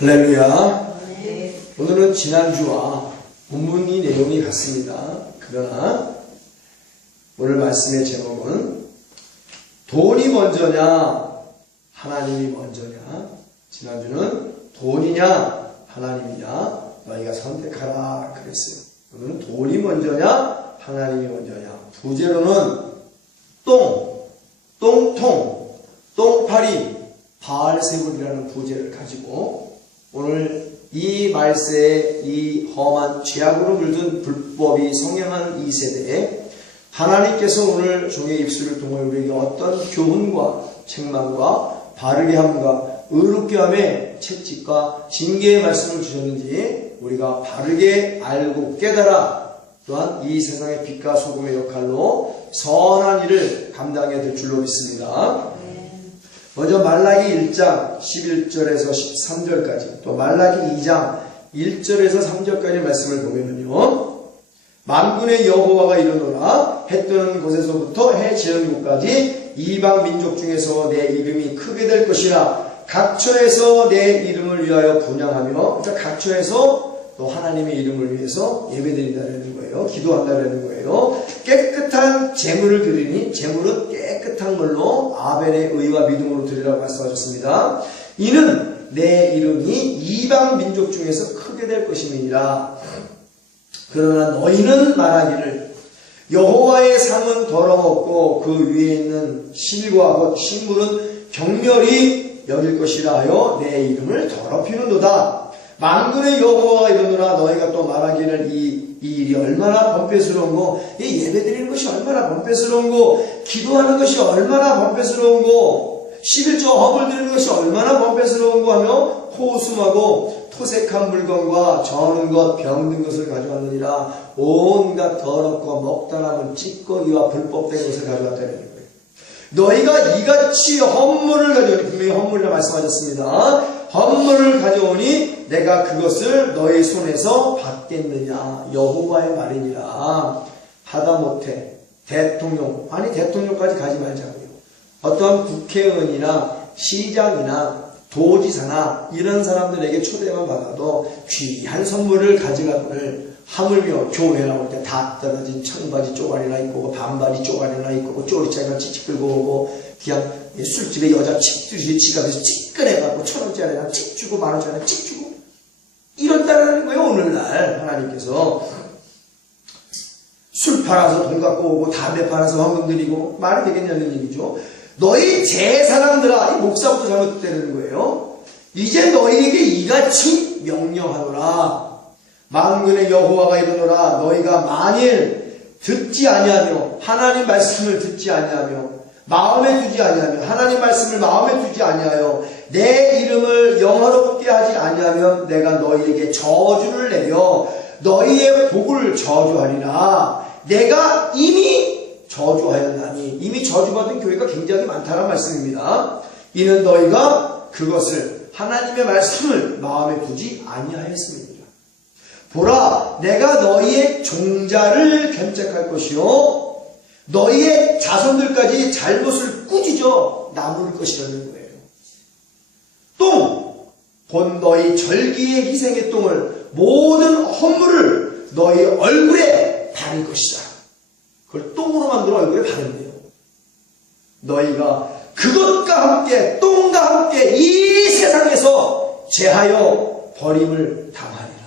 할렐루야. 네. 오늘은 지난주와 본문이 내용이 같습니다. 그러나 오늘 말씀의 제목은 돈이 먼저냐 하나님이 먼저냐. 지난주는 돈이냐 하나님이냐 너희가 선택하라 그랬어요. 오늘은 돈이 먼저냐 하나님이 먼저냐. 부제로는 똥통, 똥파리, 바알세불이라는 부제를 가지고 오늘 이 말세에 이 험한 죄악으로 물든 불법이 성행한 이 세대에 하나님께서 오늘 종의 입술을 통해 우리에게 어떤 교훈과 책망과 바르게 함과 의롭게 함의 채찍과 징계의 말씀을 주셨는지 우리가 바르게 알고 깨달아 또한 이 세상의 빛과 소금의 역할로 선한 일을 감당해야 될 줄로 믿습니다. 먼저 말라기 1장 11절에서 13절까지 또 말라기 2장 1절에서 3절까지 말씀을 보면요, 만군의 여호와가 이르노라. 해 뜨는 곳에서부터 해 지는 곳까지 이방 민족 중에서 내 이름이 크게 될 것이라. 각처에서 내 이름을 위하여 분향하며, 각처에서 또 하나님의 이름을 위해서 예배드린다는 거예요. 기도한다는 거예요. 깨끗한 제물을 드리니, 제물은 깨끗한 걸로 아벨의 의와 믿음으로 드리라고 말씀하셨습니다. 이는 내 이름이 이방 민족 중에서 크게 될 것임이니라. 그러나 너희는 말하기를 여호와의 상은 더러웠고 그 위에 있는 실과 곧 식물은 경멸히 여길 것이라 하여 내 이름을 더럽히는도다. 만군의 여호와가 이르노라. 너희가 또 말하기를 이 일이 얼마나 번패스러운고, 이 예배드리는 것이 얼마나 번패스러운고, 기도하는 것이 얼마나 번패스러운고, 11조 헌을 드리는 것이 얼마나 번패스러운고 하며 호수하고 토색한 물건과 저는 것, 병든 것을 가져왔느니라. 온갖 더럽고 먹다 남은 찌꺼기와 불법된 것을 가져왔다는 거예요. 너희가 이같이 헌물을 가져오니, 분명히 헌물이라 말씀하셨습니다. 헌물을 가져오니 내가 그것을 너희 손에서 받겠느냐. 여호와의 말이니라. 하다못해 대통령, 아니 대통령까지 가지 말자고요. 어떤 국회의원이나 시장이나 도지사나 이런 사람들에게 초대만 받아도 귀한 선물을 가져가거늘 하물며 교회 나올 때 다 떨어진 청바지 쪼가리나 입고 반바지 쪼가리나 입고 쪼리차이나 찌찌 끌고 오고 그냥 술집에 여자 칙주시 지갑에서 칙 꺼내갖고 1,000원짜리나 칙 주고 10,000원짜리나 칙 주고 이런다라는 거예요. 오늘날 하나님께서 술 팔아서 돈 갖고 오고 담배 팔아서 헌금 드리고 말이 되겠냐는 얘기죠. 너희 제 사람들아, 이 목사부터 잘못되는 거예요. 이제 너희에게 이같이 명령하노라. 만군의 여호와가 이르노라. 너희가 만일 듣지 아니하며 하나님 말씀을 듣지 아니하며 마음에 두지 아니하며 하나님 말씀을 마음에 두지 아니하여 내 이름을 영화롭게 하지 아니하면 내가 너희에게 저주를 내려 너희의 복을 저주하리라. 내가 이미 저주하였나니. 이미 저주받은 교회가 굉장히 많다는 말씀입니다. 이는 너희가 그것을 하나님의 말씀을 마음에 두지 아니하였습니다. 보라, 내가 너희의 종자를 견책할 것이요 너희의 자손들까지 잘못을 꾸짖어 나눌 것이라는 거예요. 똥, 본 너희 절기의 희생의 똥을 모든 헌물을 너희 얼굴에 바를 것이다. 그걸 똥으로 만들어 얼굴에 바른대요. 너희가 그것과 함께 똥과 함께 이 세상에서 제하여 버림을 당하리라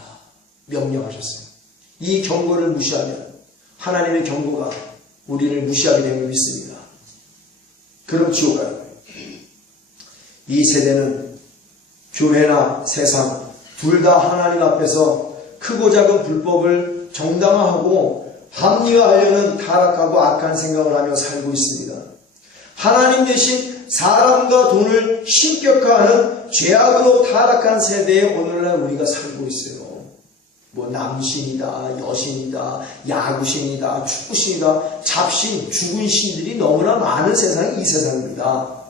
명령하셨어요. 이 경고를 무시하면 하나님의 경고가 우리를 무시하게 되는 믿습니다. 그럼 지옥 가는 거예요. 이 세대는 교회나 세상 둘 다 하나님 앞에서 크고 작은 불법을 정당화하고 합리화하려는 타락하고 악한 생각을 하며 살고 있습니다. 하나님 대신 사람과 돈을 신격화하는 죄악으로 타락한 세대에 오늘날 우리가 살고 있어요. 뭐 남신이다, 여신이다, 야구신이다, 축구신이다, 잡신, 죽은 신들이 너무나 많은 세상이 이 세상입니다.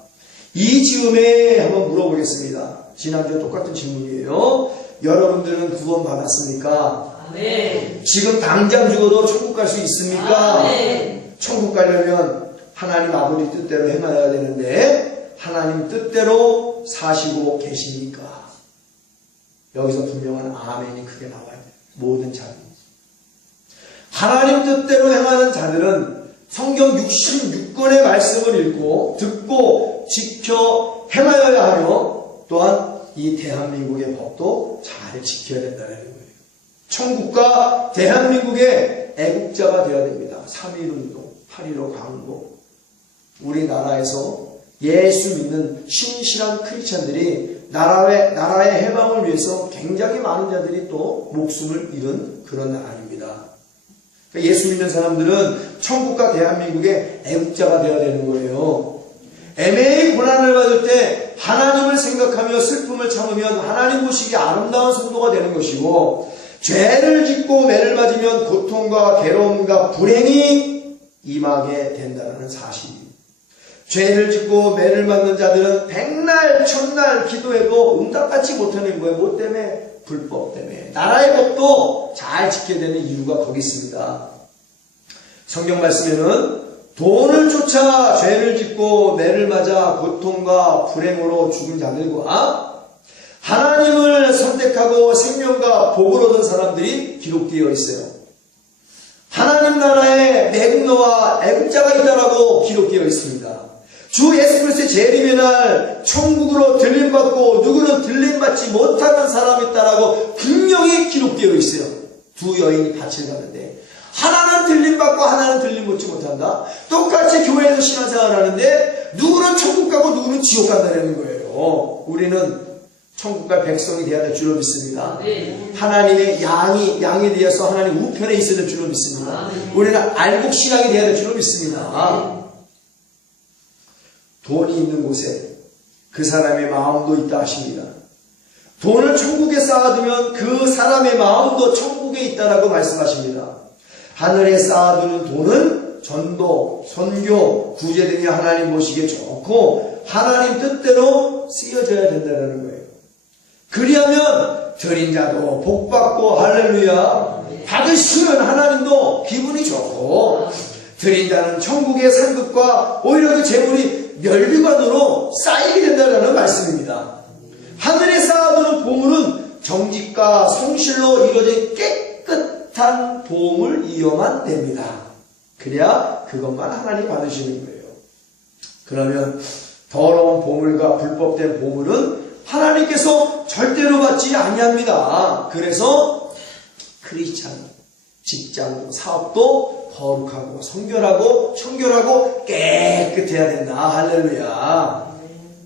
이 즈음에 한번 물어보겠습니다. 지난주에 똑같은 질문이에요. 여러분들은 구원 받았습니까? 아멘. 지금 당장 죽어도 천국 갈 수 있습니까? 아멘. 천국 가려면 하나님 아버지 뜻대로 행하여야 되는데 하나님 뜻대로 사시고 계십니까? 여기서 분명한 아멘이 크게 나와야 돼요. 모든 자들. 하나님 뜻대로 행하는 자들은 성경 66권의 말씀을 읽고 듣고 지켜 행하여야 하며 또한 이 대한민국의 법도 잘 지켜야 된다는 거예요. 천국과 대한민국의 애국자가 되어야 됩니다. 3.1운동, 8.15 광복. 우리나라에서 예수 믿는 신실한 크리스찬들이 나라의 해방을 위해서 굉장히 많은 자들이 또 목숨을 잃은 그런 나라입니다. 예수 믿는 사람들은 천국과 대한민국의 애국자가 되어야 되는 거예요. 애매히 고난을 받을 때 하나님을 생각하며 슬픔을 참으면 하나님 보시기에 아름다운 성도가 되는 것이고, 죄를 짓고 매를 맞으면 고통과 괴로움과 불행이 임하게 된다는 사실입니다. 죄를 짓고 매를 맞는 자들은 백날 천날 기도해도 응답받지 못하는 거예요. 뭐 때문에? 불법 때문에. 나라의 법도 잘 지켜야 되는 이유가 거기 있습니다. 성경 말씀에는 돈을 쫓아 죄를 짓고 매를 맞아 고통과 불행으로 죽은 자들과 하나님을 선택하고 생명과 복을 얻은 사람들이 기록되어 있어요. 하나님 나라에 매국노와 애국자가 있다라고 기록되어 있습니다. 주 예수 그리스도의 재림의 날 천국으로 들림받고 누구는 들림받지 못하는 사람이 있다라고 분명히 기록되어 있어요. 두 여인이 밭을 가는데 하나는 들림받고 하나는 들림받지 못한다. 똑같이 교회에서 신앙생활을 하는데 누구는 천국 가고 누구는 지옥 간다는 거예요. 우리는 천국 갈 백성이 되어야 될 줄로 믿습니다. 하나님의 양이 되어서 하나님 우편에 있어야 될 줄로 믿습니다. 우리는 알곡 신앙이 되어야 될 줄로 믿습니다. 돈이 있는 곳에 그 사람의 마음도 있다 하십니다. 돈을 천국에 쌓아두면 그 사람의 마음도 천국에 있다라고 말씀하십니다. 하늘에 쌓아두는 돈은 전도, 선교, 구제 등이 하나님 보시기에 좋고 하나님 뜻대로 쓰여져야 된다는 거예요. 그리하면 드린 자도 복받고 할렐루야 받으시면 하나님도 기분이 좋고 드린 자는 천국의 상급과 오히려 그 재물이 멸류관으로 쌓이게 된다는 말씀입니다. 하늘에 쌓아두는 보물은 정직과 성실로 이루어진 깨끗한 보물 이어만 됩니다. 그래야 그것만 하나님 받으시는 거예요. 그러면 더러운 보물과 불법된 보물은 하나님께서 절대로 받지 아니합니다. 그래서 크리스찬, 직장도 사업도 거룩하고 성결하고 청결하고 깨끗해야 된다. 할렐루야.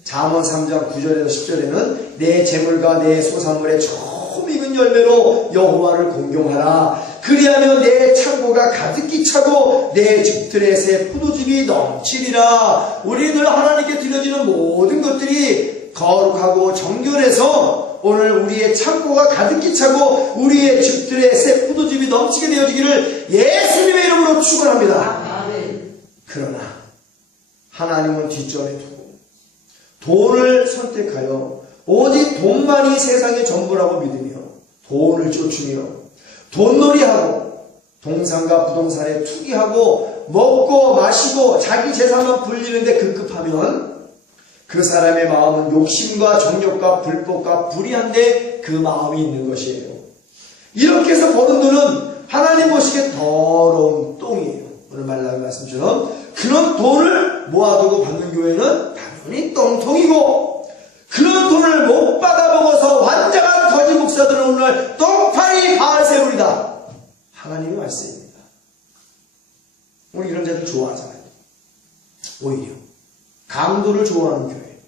잠언 3장 9절에서 10절에는 내 재물과 내 소산물의 처음 익은 열매로 여호와를 공경하라. 그리하면 내 창고가 가득히 차고 내 집들의 새 포도즙이 넘치리라. 우리들 하나님께 드려지는 모든 것들이 거룩하고 정결해서 오늘 우리의 창고가 가득히 차고 우리의 집들의 새 포도즙이 넘치게 되어지기를 예수님의 이름으로 축원합니다. 그러나 하나님은 뒷전에 두고 돈을 선택하여 오직 돈만이 세상의 전부라고 믿으며 돈을 쫓으며 돈놀이하고 동산과 부동산에 투기하고 먹고 마시고 자기 재산만 불리는데 급급하면 그 사람의 마음은 욕심과 정욕과 불법과 불의한데 그 마음이 있는 것이에요. 이렇게 해서 버는 돈은 하나님 보시기에 더러운 똥이에요. 오늘 말라기 말씀처럼 그런 돈을 모아두고 받는 교회는 당연히 똥통이고 그런 돈을 못 받아먹어서 환장한 거짓 목사들은 오늘 똥파리 바알세불이다. 하나님의 말씀입니다. 우리 이런 자들 좋아하잖아요. 오히려 강도를 좋아하는 교회,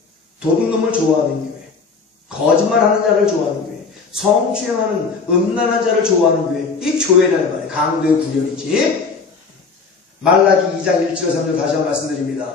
도둑놈을 좋아하는 교회, 거짓말하는 자를 좋아하는 교회, 성추행하는 음란한 자를 좋아하는 교회, 이 교회라는 말이에요. 강도의 구별이지. 말라기 2장 1절 3절 다시 한번 말씀드립니다.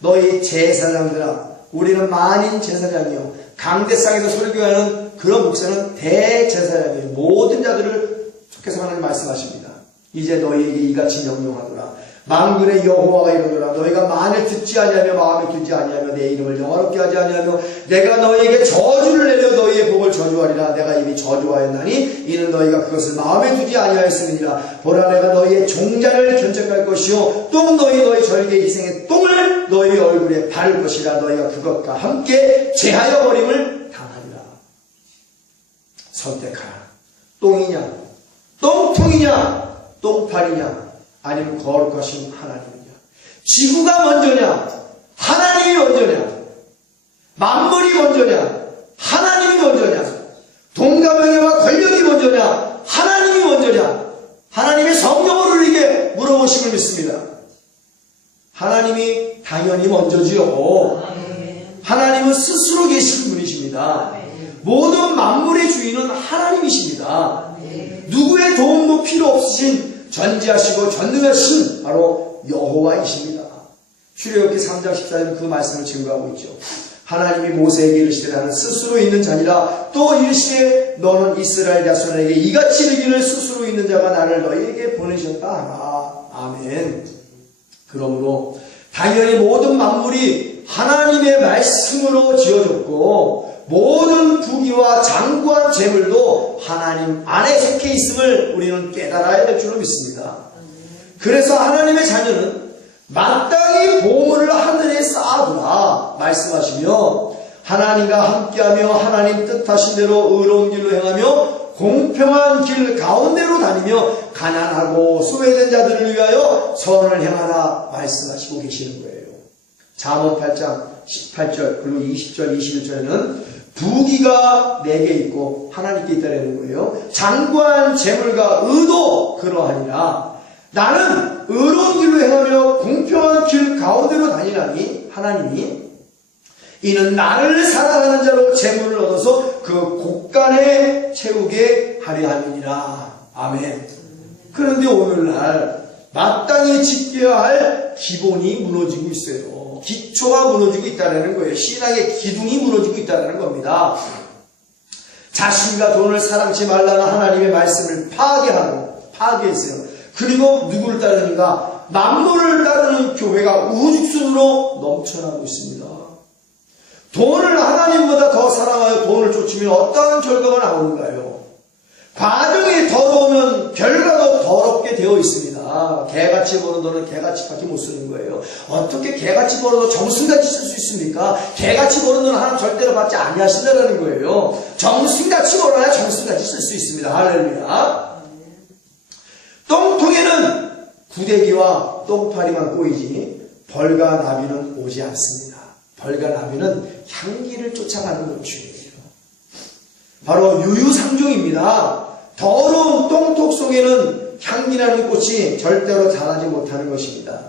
너희 제사장들아, 우리는 만인 제사장이요 강대상에서 설교하는 그런 목사는 대제사장이에요. 모든 자들을 속해서 하나님 말씀하십니다. 이제 너희에게 이같이 명령하노라. 만군의 여호와가 이르노라. 너희가 만일 듣지 아니하며 마음에 두지 아니하며 내 이름을 영화롭게 하지 아니하며 내가 너희에게 저주를 내려 너희의 복을 저주하리라. 내가 이미 저주하였나니 이는 너희가 그것을 마음에 두지 아니하였음이니라. 보라, 내가 너희의 종자를 견적할 것이요 또 너희 절개 희생의 똥을 너희 얼굴에 바를 것이라. 너희가 그것과 함께 제하여 버림을 당하리라. 선택하라. 똥이냐, 똥통이냐, 똥파리냐, 아니면 거룩하신 하나님이냐. 지구가 먼저냐, 하나님이 먼저냐, 만물이 먼저냐, 하나님이 먼저냐, 돈과 명예와 권력이 먼저냐, 하나님이 먼저냐. 하나님의 성령을 울리게 물어보심을 믿습니다. 하나님이 당연히 먼저지요. 하나님은 스스로 계신 분이십니다. 모든 만물의 주인은 하나님이십니다. 누구의 도움도 필요 없으신 전지하시고 전능하신 바로 여호와이십니다. 출애굽기 3장 14절 그 말씀을 증거하고 있죠. 하나님이 모세에게 이르시되 나는 스스로 있는 자니라. 또 이르시되 너는 이스라엘 자손에게 이같이 이르기를 스스로 있는 자가 나를 너희에게 보내셨다 하라. 아멘. 그러므로 당연히 모든 만물이 하나님의 말씀으로 지어졌고 모든 부귀와 장구한 재물도 하나님 안에 속해 있음을 우리는 깨달아야 될 줄로 믿습니다. 그래서 하나님의 자녀는 마땅히 보물을 하늘에 쌓아두라 말씀하시며 하나님과 함께하며 하나님 뜻하신 대로 의로운 길로 행하며 공평한 길 가운데로 다니며 가난하고 소외된 자들을 위하여 선을 행하라 말씀하시고 계시는 거예요. 잠언 8장 18절 그리고 20절 21절에는 부귀가 내게 있고 하나님께 있다는 거예요. 장구한 재물과 의도 그러하니라. 나는 의로운 길로 행하며 공평한 길 가운데로 다니나니 하나님이 이는 나를 사랑하는 자로 재물을 얻어서 그 곳간에 채우게 하려 함이니라. 아멘. 그런데 오늘날 마땅히 지켜야 할 기본이 무너지고 있어요. 기초가 무너지고 있다는 거예요. 신앙의 기둥이 무너지고 있다는 겁니다. 자신과 돈을 사랑치 말라는 하나님의 말씀을 파괴했어요. 그리고 누구를 따르는가? 만물을 따르는 교회가 우죽순으로 넘쳐나고 있습니다. 돈을 하나님보다 더 사랑하여 돈을 쫓으면 어떠한 결과가 나오는가요? 과정이 더러우면 결과도 더럽게 되어 있습니다. 개같이 버는 돈은 개같이밖에 못 쓰는 거예요. 어떻게 개같이 벌어도 정승같이 쓸 수 있습니까? 개같이 버는 돈은 하나님 절대로 받지 아니하신다는 거예요. 정승같이 벌어야 정승같이 쓸 수 있습니다. 할렐루야. 똥통에는 구데기와 똥파리만 꼬이지 벌과 나비는 오지 않습니다. 벌과 나비는 향기를 쫓아가는 것이에요. 바로 유유상종입니다. 더러운 똥톡 속에는 향기나는 꽃이 절대로 자라지 못하는 것입니다.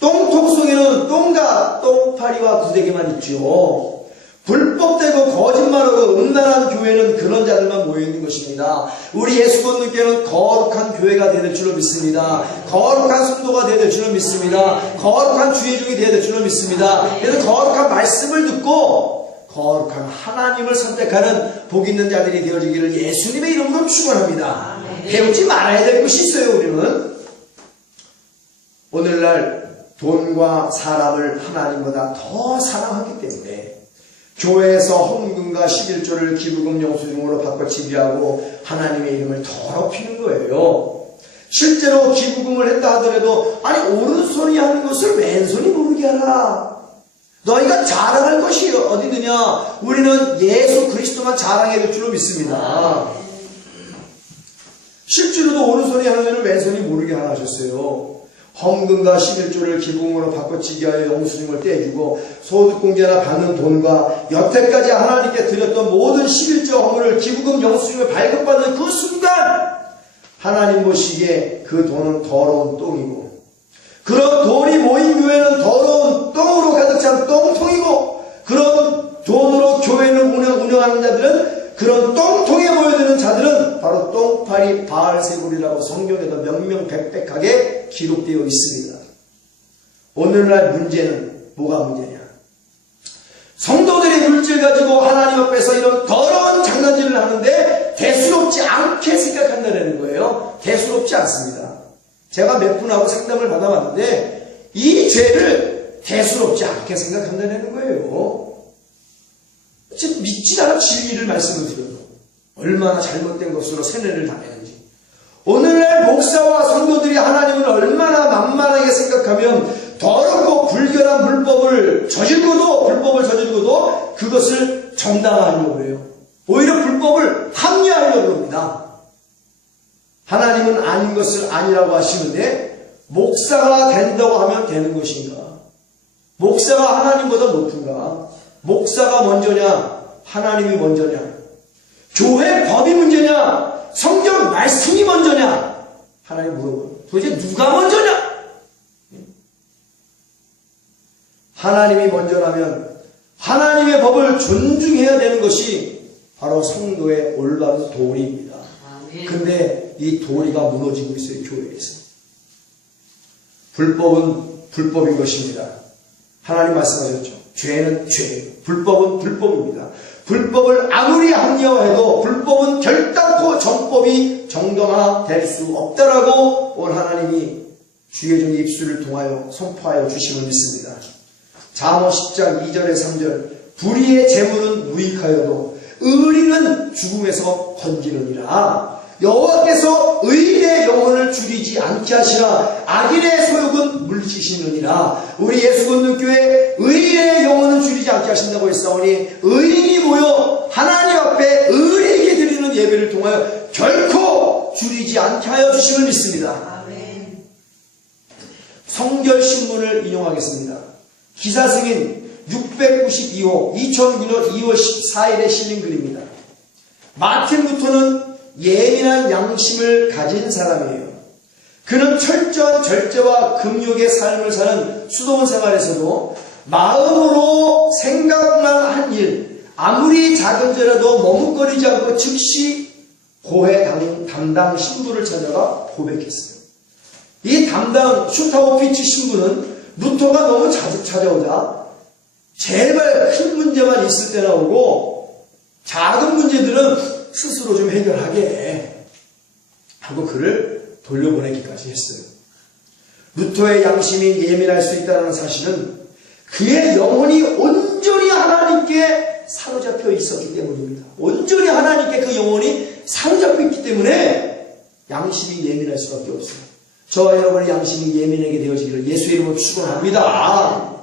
똥톡 속에는 똥과 똥파리와 구데기만 있죠. 불법되고 거짓말하고 음란한 교회는 그런 자들만 모여있는 것입니다. 우리 예수 믿는 교회는 거룩한 교회가 되어야 될 줄로 믿습니다. 거룩한 성도가 되어야 될 줄로 믿습니다. 거룩한 주의종이 되어야 될 줄로 믿습니다. 그래서 거룩한 말씀을 듣고 거룩한 하나님을 선택하는 복 있는 자들이 되어지기를 예수님의 이름으로 축원합니다. 배우지 말아야 될 것이 있어요. 우리는 오늘날 돈과 사람을 하나님보다 더 사랑하기 때문에 교회에서 헌금과 11조를 기부금 영수증으로 바꿔 지배하고 하나님의 이름을 더럽히는 거예요. 실제로 기부금을 했다 하더라도 아니 오른손이 하는 것을 왼손이 모르게 하라. 너희가 자랑할 것이 어디 있느냐. 우리는 예수 그리스도만 자랑해야 될 줄로 믿습니다. 실제로도 오른손이 하는 일을 왼손이 모르게 하라 하셨어요. 헌금과 11조를 기부금으로 바꿔치기 하여 영수증을 떼주고 소득공제나 받는 돈과 여태까지 하나님께 드렸던 모든 11조 헌금을 기부금 영수증을 발급받는 그 순간 하나님 보시기에 그 돈은 더러운 똥이고 그런 돈이 모인 교회는 더러운 똥으로 가득 찬 똥통이고 그런 돈으로 교회를 운영하는 자들은 그런 똥통에 모여드는 자들은 바로 똥파리 바알세불이라고 성경에도 명명백백하게 기록되어 있습니다. 오늘날 문제는 뭐가 문제냐? 성도들이 물질 가지고 하나님 앞에서 이런 더러운 장난질을 하는데 대수롭지 않게 생각한다는 거예요. 대수롭지 않습니다. 제가 몇 분하고 상담을 받아봤는데 이 죄를 대수롭지 않게 생각한다는 거예요. 지금 믿지 않아 진리를 말씀을 드려도 얼마나 잘못된 것으로 세뇌를 당했는지. 오늘날 목사와 성도들이 하나님을 얼마나 만만하게 생각하면 더럽고 불결한 불법을 저지르고도 그것을 정당화하려고 해요. 오히려 불법을 합리화하려고 합니다. 하나님은 아닌 것을 아니라고 하시는데 목사가 된다고 하면 되는 것인가? 목사가 하나님보다 높은가? 목사가 먼저냐? 하나님이 먼저냐? 교회 법이 문제냐? 성경 말씀이 먼저냐? 하나님 물어보는 도대체 누가 먼저냐? 하나님이 먼저라면 하나님의 법을 존중해야 되는 것이 바로 성도의 올바른 도리입니다. 근데 이 도리가 무너지고 있어요. 교회에서. 불법은 불법인 것입니다. 하나님 말씀하셨죠. 죄는 죄예요. 불법은 불법입니다. 불법을 아무리 합리화해도 불법은 결단코 정법이 정당화될 수 없다라고 오늘 하나님이 주의 종 입술을 통하여 선포하여 주심을 믿습니다. 잠언 10장 2절에 3절 불의의 재물은 무익하여도 의리는 죽음에서 건지느니라. 여호와께서 의인의 영혼을 줄이지 않게 하시나 악인의 소욕은 물리치시느니라. 우리 예수 믿는 교회 의인의 영혼은 줄이지 않게 하신다고 했사오니 의인이 모여 하나님 앞에 의리에게 드리는 예배를 통하여 결코 줄이지 않게 하여 주심을 믿습니다. 아멘. 성결신문을 인용하겠습니다. 기사승인 692호 2009년 2월 14일에 실린 글입니다. 마틴 루터는 예민한 양심을 가진 사람이에요. 그는 철저한 절제와 금욕의 삶을 사는 수도원 생활에서도 마음으로 생각만 한 일, 아무리 작은 죄라도 머뭇거리지 않고 즉시 고해 담당 신부를 찾아가 고백했어요. 이 담당 슈타우피치 신부는 루터가 너무 자주 찾아오자 제발 큰 문제만 있을 때 나오고 작은 문제들은 스스로 좀 해결하게 하고 그를 돌려보내기까지 했어요. 루터의 양심이 예민할 수 있다는 사실은 그의 영혼이 온전히 하나님께 사로잡혀 있었기 때문입니다. 온전히 하나님께 그 영혼이 사로잡혀 있기 때문에 양심이 예민할 수밖에 없어요. 저와 여러분의 양심이 예민하게 되어지기를 예수의 이름으로 축원합니다.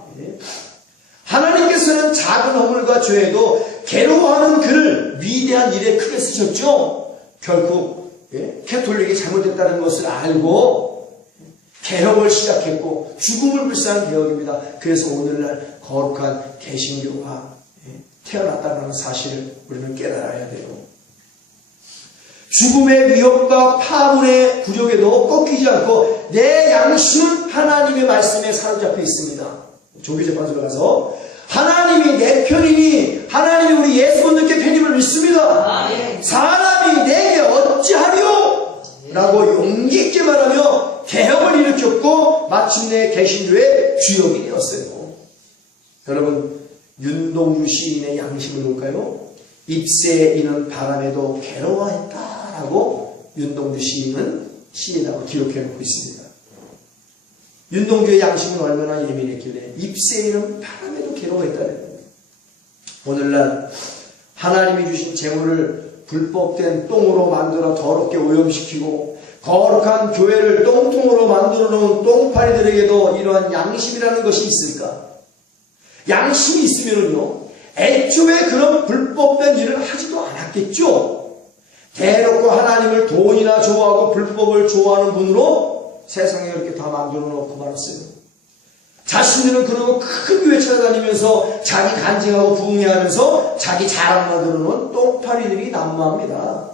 하나님께서는 작은 허물과 죄에도 괴로워하는 그를 위대한 일에 크게 쓰셨죠. 결국 캐톨릭이 잘못됐다는 것을 알고 개혁을 시작했고 죽음을 불사한 개혁입니다. 그래서 오늘날 거룩한 개신교가 태어났다는 사실을 우리는 깨달아야 돼요. 죽음의 위협과 파문의 굴욕에도 꺾이지 않고 내 양심은 하나님의 말씀에 사로잡혀 있습니다. 조기재판소로 가서 하나님이 내 편이니 하나님이 우리 예수님께 편임을 믿습니다. 사람이 내게 어찌하리요? 라고 용기 있게 말하며 개혁을 일으켰고 마침내 개신교의 주역이 되었어요. 여러분, 윤동주 시인의 양심을 볼까요? 잎새에 이는 바람에도 괴로워했다라고 윤동주 시인은 시에다가 기록해 놓고 있습니다. 윤동주의 양심은 얼마나 예민했길래 잎새에 이는 바람에도 괴로워했다는 겁니다. 오늘날 하나님이 주신 재물을 불법된 똥으로 만들어 더럽게 오염시키고 거룩한 교회를 똥통으로 만들어 놓은 똥파리들에게도 이러한 양심이라는 것이 있을까? 양심이 있으면은요, 애초에 그런 불법된 일을 하지도 않았겠죠. 대놓고 하나님을 돈이나 좋아하고 불법을 좋아하는 분으로 세상에 이렇게 다 만들어 놓고 말았어요. 자신들은 그러고 큰 교회 찾아다니면서 자기 간증하고 부흥회하면서 자기 자랑만 들어놓은 똥파리들이 난무합니다.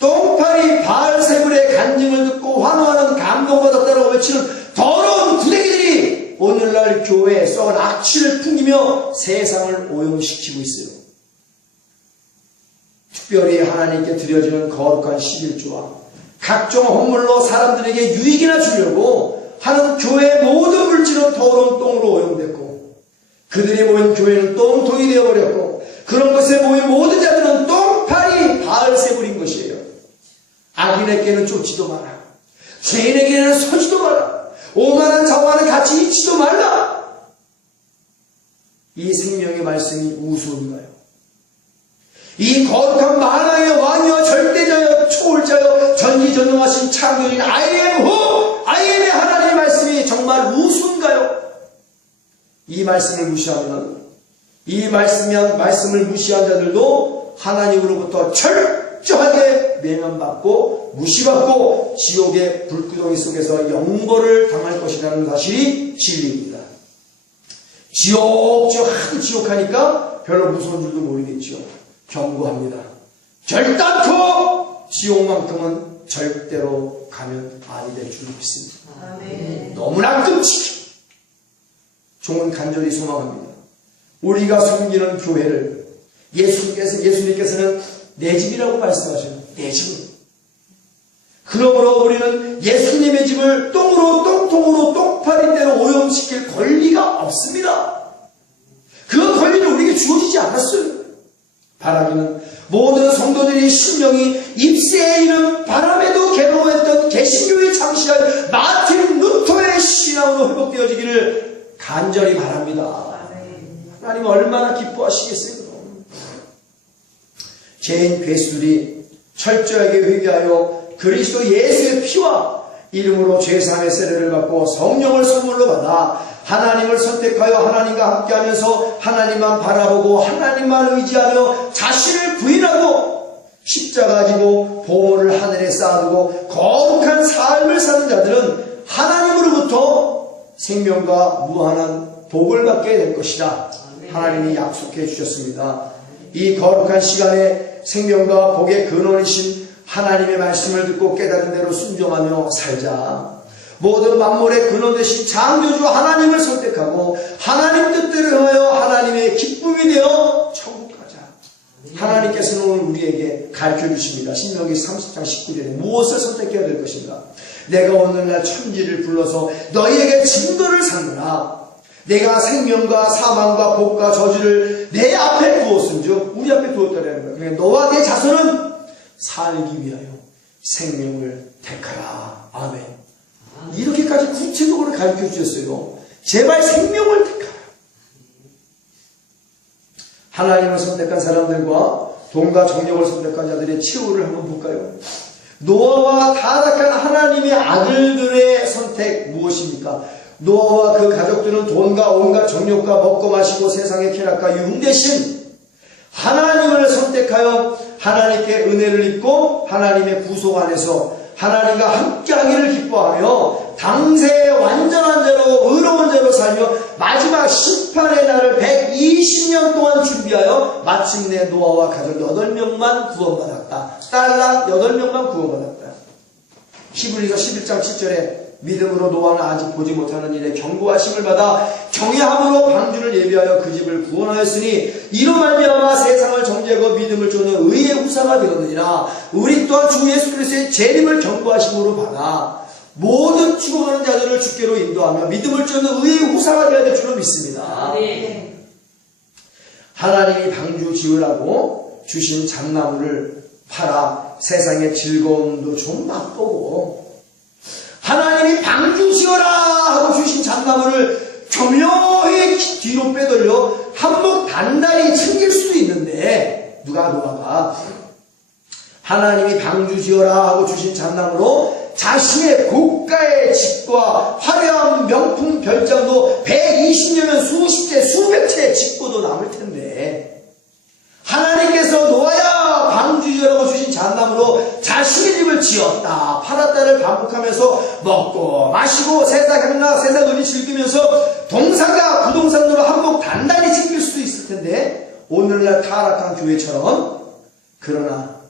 똥파리 바알세불의 간증을 듣고 환호하는 감동받았다라고 외치는 더러운 구데기들이 오늘날 교회에 썩은 악취를 풍기며 세상을 오염시키고 있어요. 특별히 하나님께 드려지는 거룩한 11조와 각종 헌물로 사람들에게 유익이나 주려고 하는 교회의 모든 물질은 더러운 똥으로 오염됐고 그들이 모인 교회는 똥통이 되어버렸고 그런 것에 모인 모든 자들은 똥파리 바알세불인 것이에요. 악인에게는 쫓지도 마라. 죄인에게는 서지도 마라. 오만한 자와는 같이 있지도 말라. 이 생명의 말씀이 우스운가요? 이 거룩한 만왕의 왕이여 절대자여 초월자여 전지전능하신 창조주인 I am who? I am의 하나님의 말씀이 정말 우스운가요? 이 말씀을 무시하면 이 말씀을 무시한 자들도 하나님으로부터 철저하게 매면받고 무시받고 지옥의 불구덩이 속에서 영벌을 당할 것이라는 사실이 진리입니다. 하도 지옥하니까 별로 무서운 줄도 모르겠죠. 경고합니다. 결단코 지옥만큼은 절대로 가면 아니 될 줄 믿습니다. 너무나 끔찍해. 종은 간절히 소망합니다. 우리가 섬기는 교회를 예수님께서는 내 집이라고 말씀하셔요. 내 집은. 그러므로 우리는 예수님의 집을 똥통으로 똥파리대로 오염시킬 권리가 없습니다. 그 권리는 우리에게 주어지지 않았어요. 바라기는 모든 성도들의 심령이 입새에 이른 바람에도 괴로워했던 개신교의 창시할 마틴 루터의 신앙으로 회복되어지기를 간절히 바랍니다. 하나님 얼마나 기뻐하시겠어요. 죄인 괴수들이 철저하게 회개하여 그리스도 예수의 피와 이름으로 죄사함의 세례를 받고 성령을 선물로 받아 하나님을 선택하여 하나님과 함께하면서 하나님만 바라보고 하나님만 의지하며 자신을 부인하고 십자가 지고 보물을 하늘에 쌓아두고 거룩한 삶을 사는 자들은 하나님으로부터 생명과 무한한 복을 받게 될 것이다. 하나님이 약속해 주셨습니다. 이 거룩한 시간에 생명과 복의 근원이신 하나님의 말씀을 듣고 깨달은 대로 순종하며 살자. 모든 만물의 근원 되신 창조주 하나님을 선택하고 하나님 뜻대로 행하여 하나님의 기쁨이 되어 천국 가자. 하나님께서는 오늘 우리에게 가르쳐 주십니다. 신명기 30장 19절에 무엇을 선택해야 될 것인가? 내가 오늘날 천지를 불러서 너희에게 증거를 삼으라. 내가 생명과 사망과 복과 저주를 내 앞에 두었은즉, 우리 앞에 두었다라는 거예요. 그러니까 너와 내 자손은 살기 위하여 생명을 택하라. 아멘. 이렇게까지 구체적으로 가르쳐 주셨어요. 제발 생명을 택하라. 하나님을 선택한 사람들과 돈과 정력을 선택한 자들의 최후를 한번 볼까요? 노아와 타락한 하나님의 아들들의 선택 무엇입니까? 노아와 그 가족들은 돈과 온갖 정욕과 먹고 마시고 세상의 쾌락과 유흥 대신 하나님을 선택하여 하나님께 은혜를 입고 하나님의 구속 안에서 하나님과 함께하기를 기뻐하며 당세의 완전한 자로 의로운 자로 살며 마지막 심판의 날을 120년 동안 준비하여 마침내 노아와 가족 8명만 구원받았다. 딸랑 8명만 구원받았다. 히브리서 11장 7절에 믿음으로 노아는 아직 보지 못하는 일에 경고하심을 받아 경외함으로 방주를 예비하여 그 집을 구원하였으니 이로 말미암아 세상을 정죄하고 믿음을 쫓는 의의 후사가 되었느니라. 우리 또한 주 예수 그리스도의 재림을 경고하심으로 받아 모든 죽어가는 자들을 주께로 인도하며 믿음을 쫓는 의의 후사가 되어야 될 줄로 믿습니다. 하나님이 방주 지으라고 주신 잣나무를 팔아 세상의 즐거움도 좀 맛보고 하나님이 방주 지어라 하고 주신 잣나무를 교묘히 뒤로 빼돌려 한몫 단단히 챙길 수도 있는데 노아가 하나님이 방주 지어라 하고 주신 잣나무로 자신의 고가의 집과 화려한 명품 별장도 120년은 수십 채 수백 채 짓고도 남을 텐데 하나님께서 노아야 방주 지으라고 주신 잣나무로 자신의 집을 지었다 팔았다를 반복하면서 먹고 마시고 세상 의리 즐기면서 동산과 부동산으로 한몫 단단히 챙길 수도 있을 텐데 오늘날 타락한 교회처럼 그러나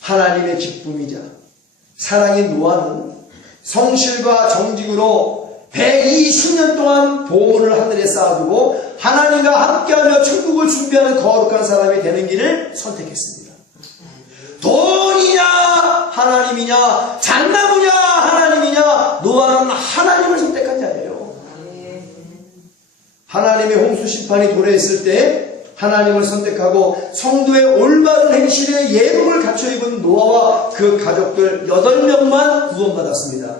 하나님의 기쁨이자 사랑인 노아는 성실과 정직으로 120년 동안 보물을 하늘에 쌓아두고 하나님과 함께하며 천국을 준비하는 거룩한 사람이 되는 길을 선택했습니다. 돈이냐 하나님이냐 잣나무냐 하나님이냐 노아는 하나님을 선택한 자예요. 하나님의 홍수 심판이 도래했을 때 하나님을 선택하고 성도의 올바른 행실에 예복을 갖춰 입은 노아와 그 가족들 8명만 구원받았습니다.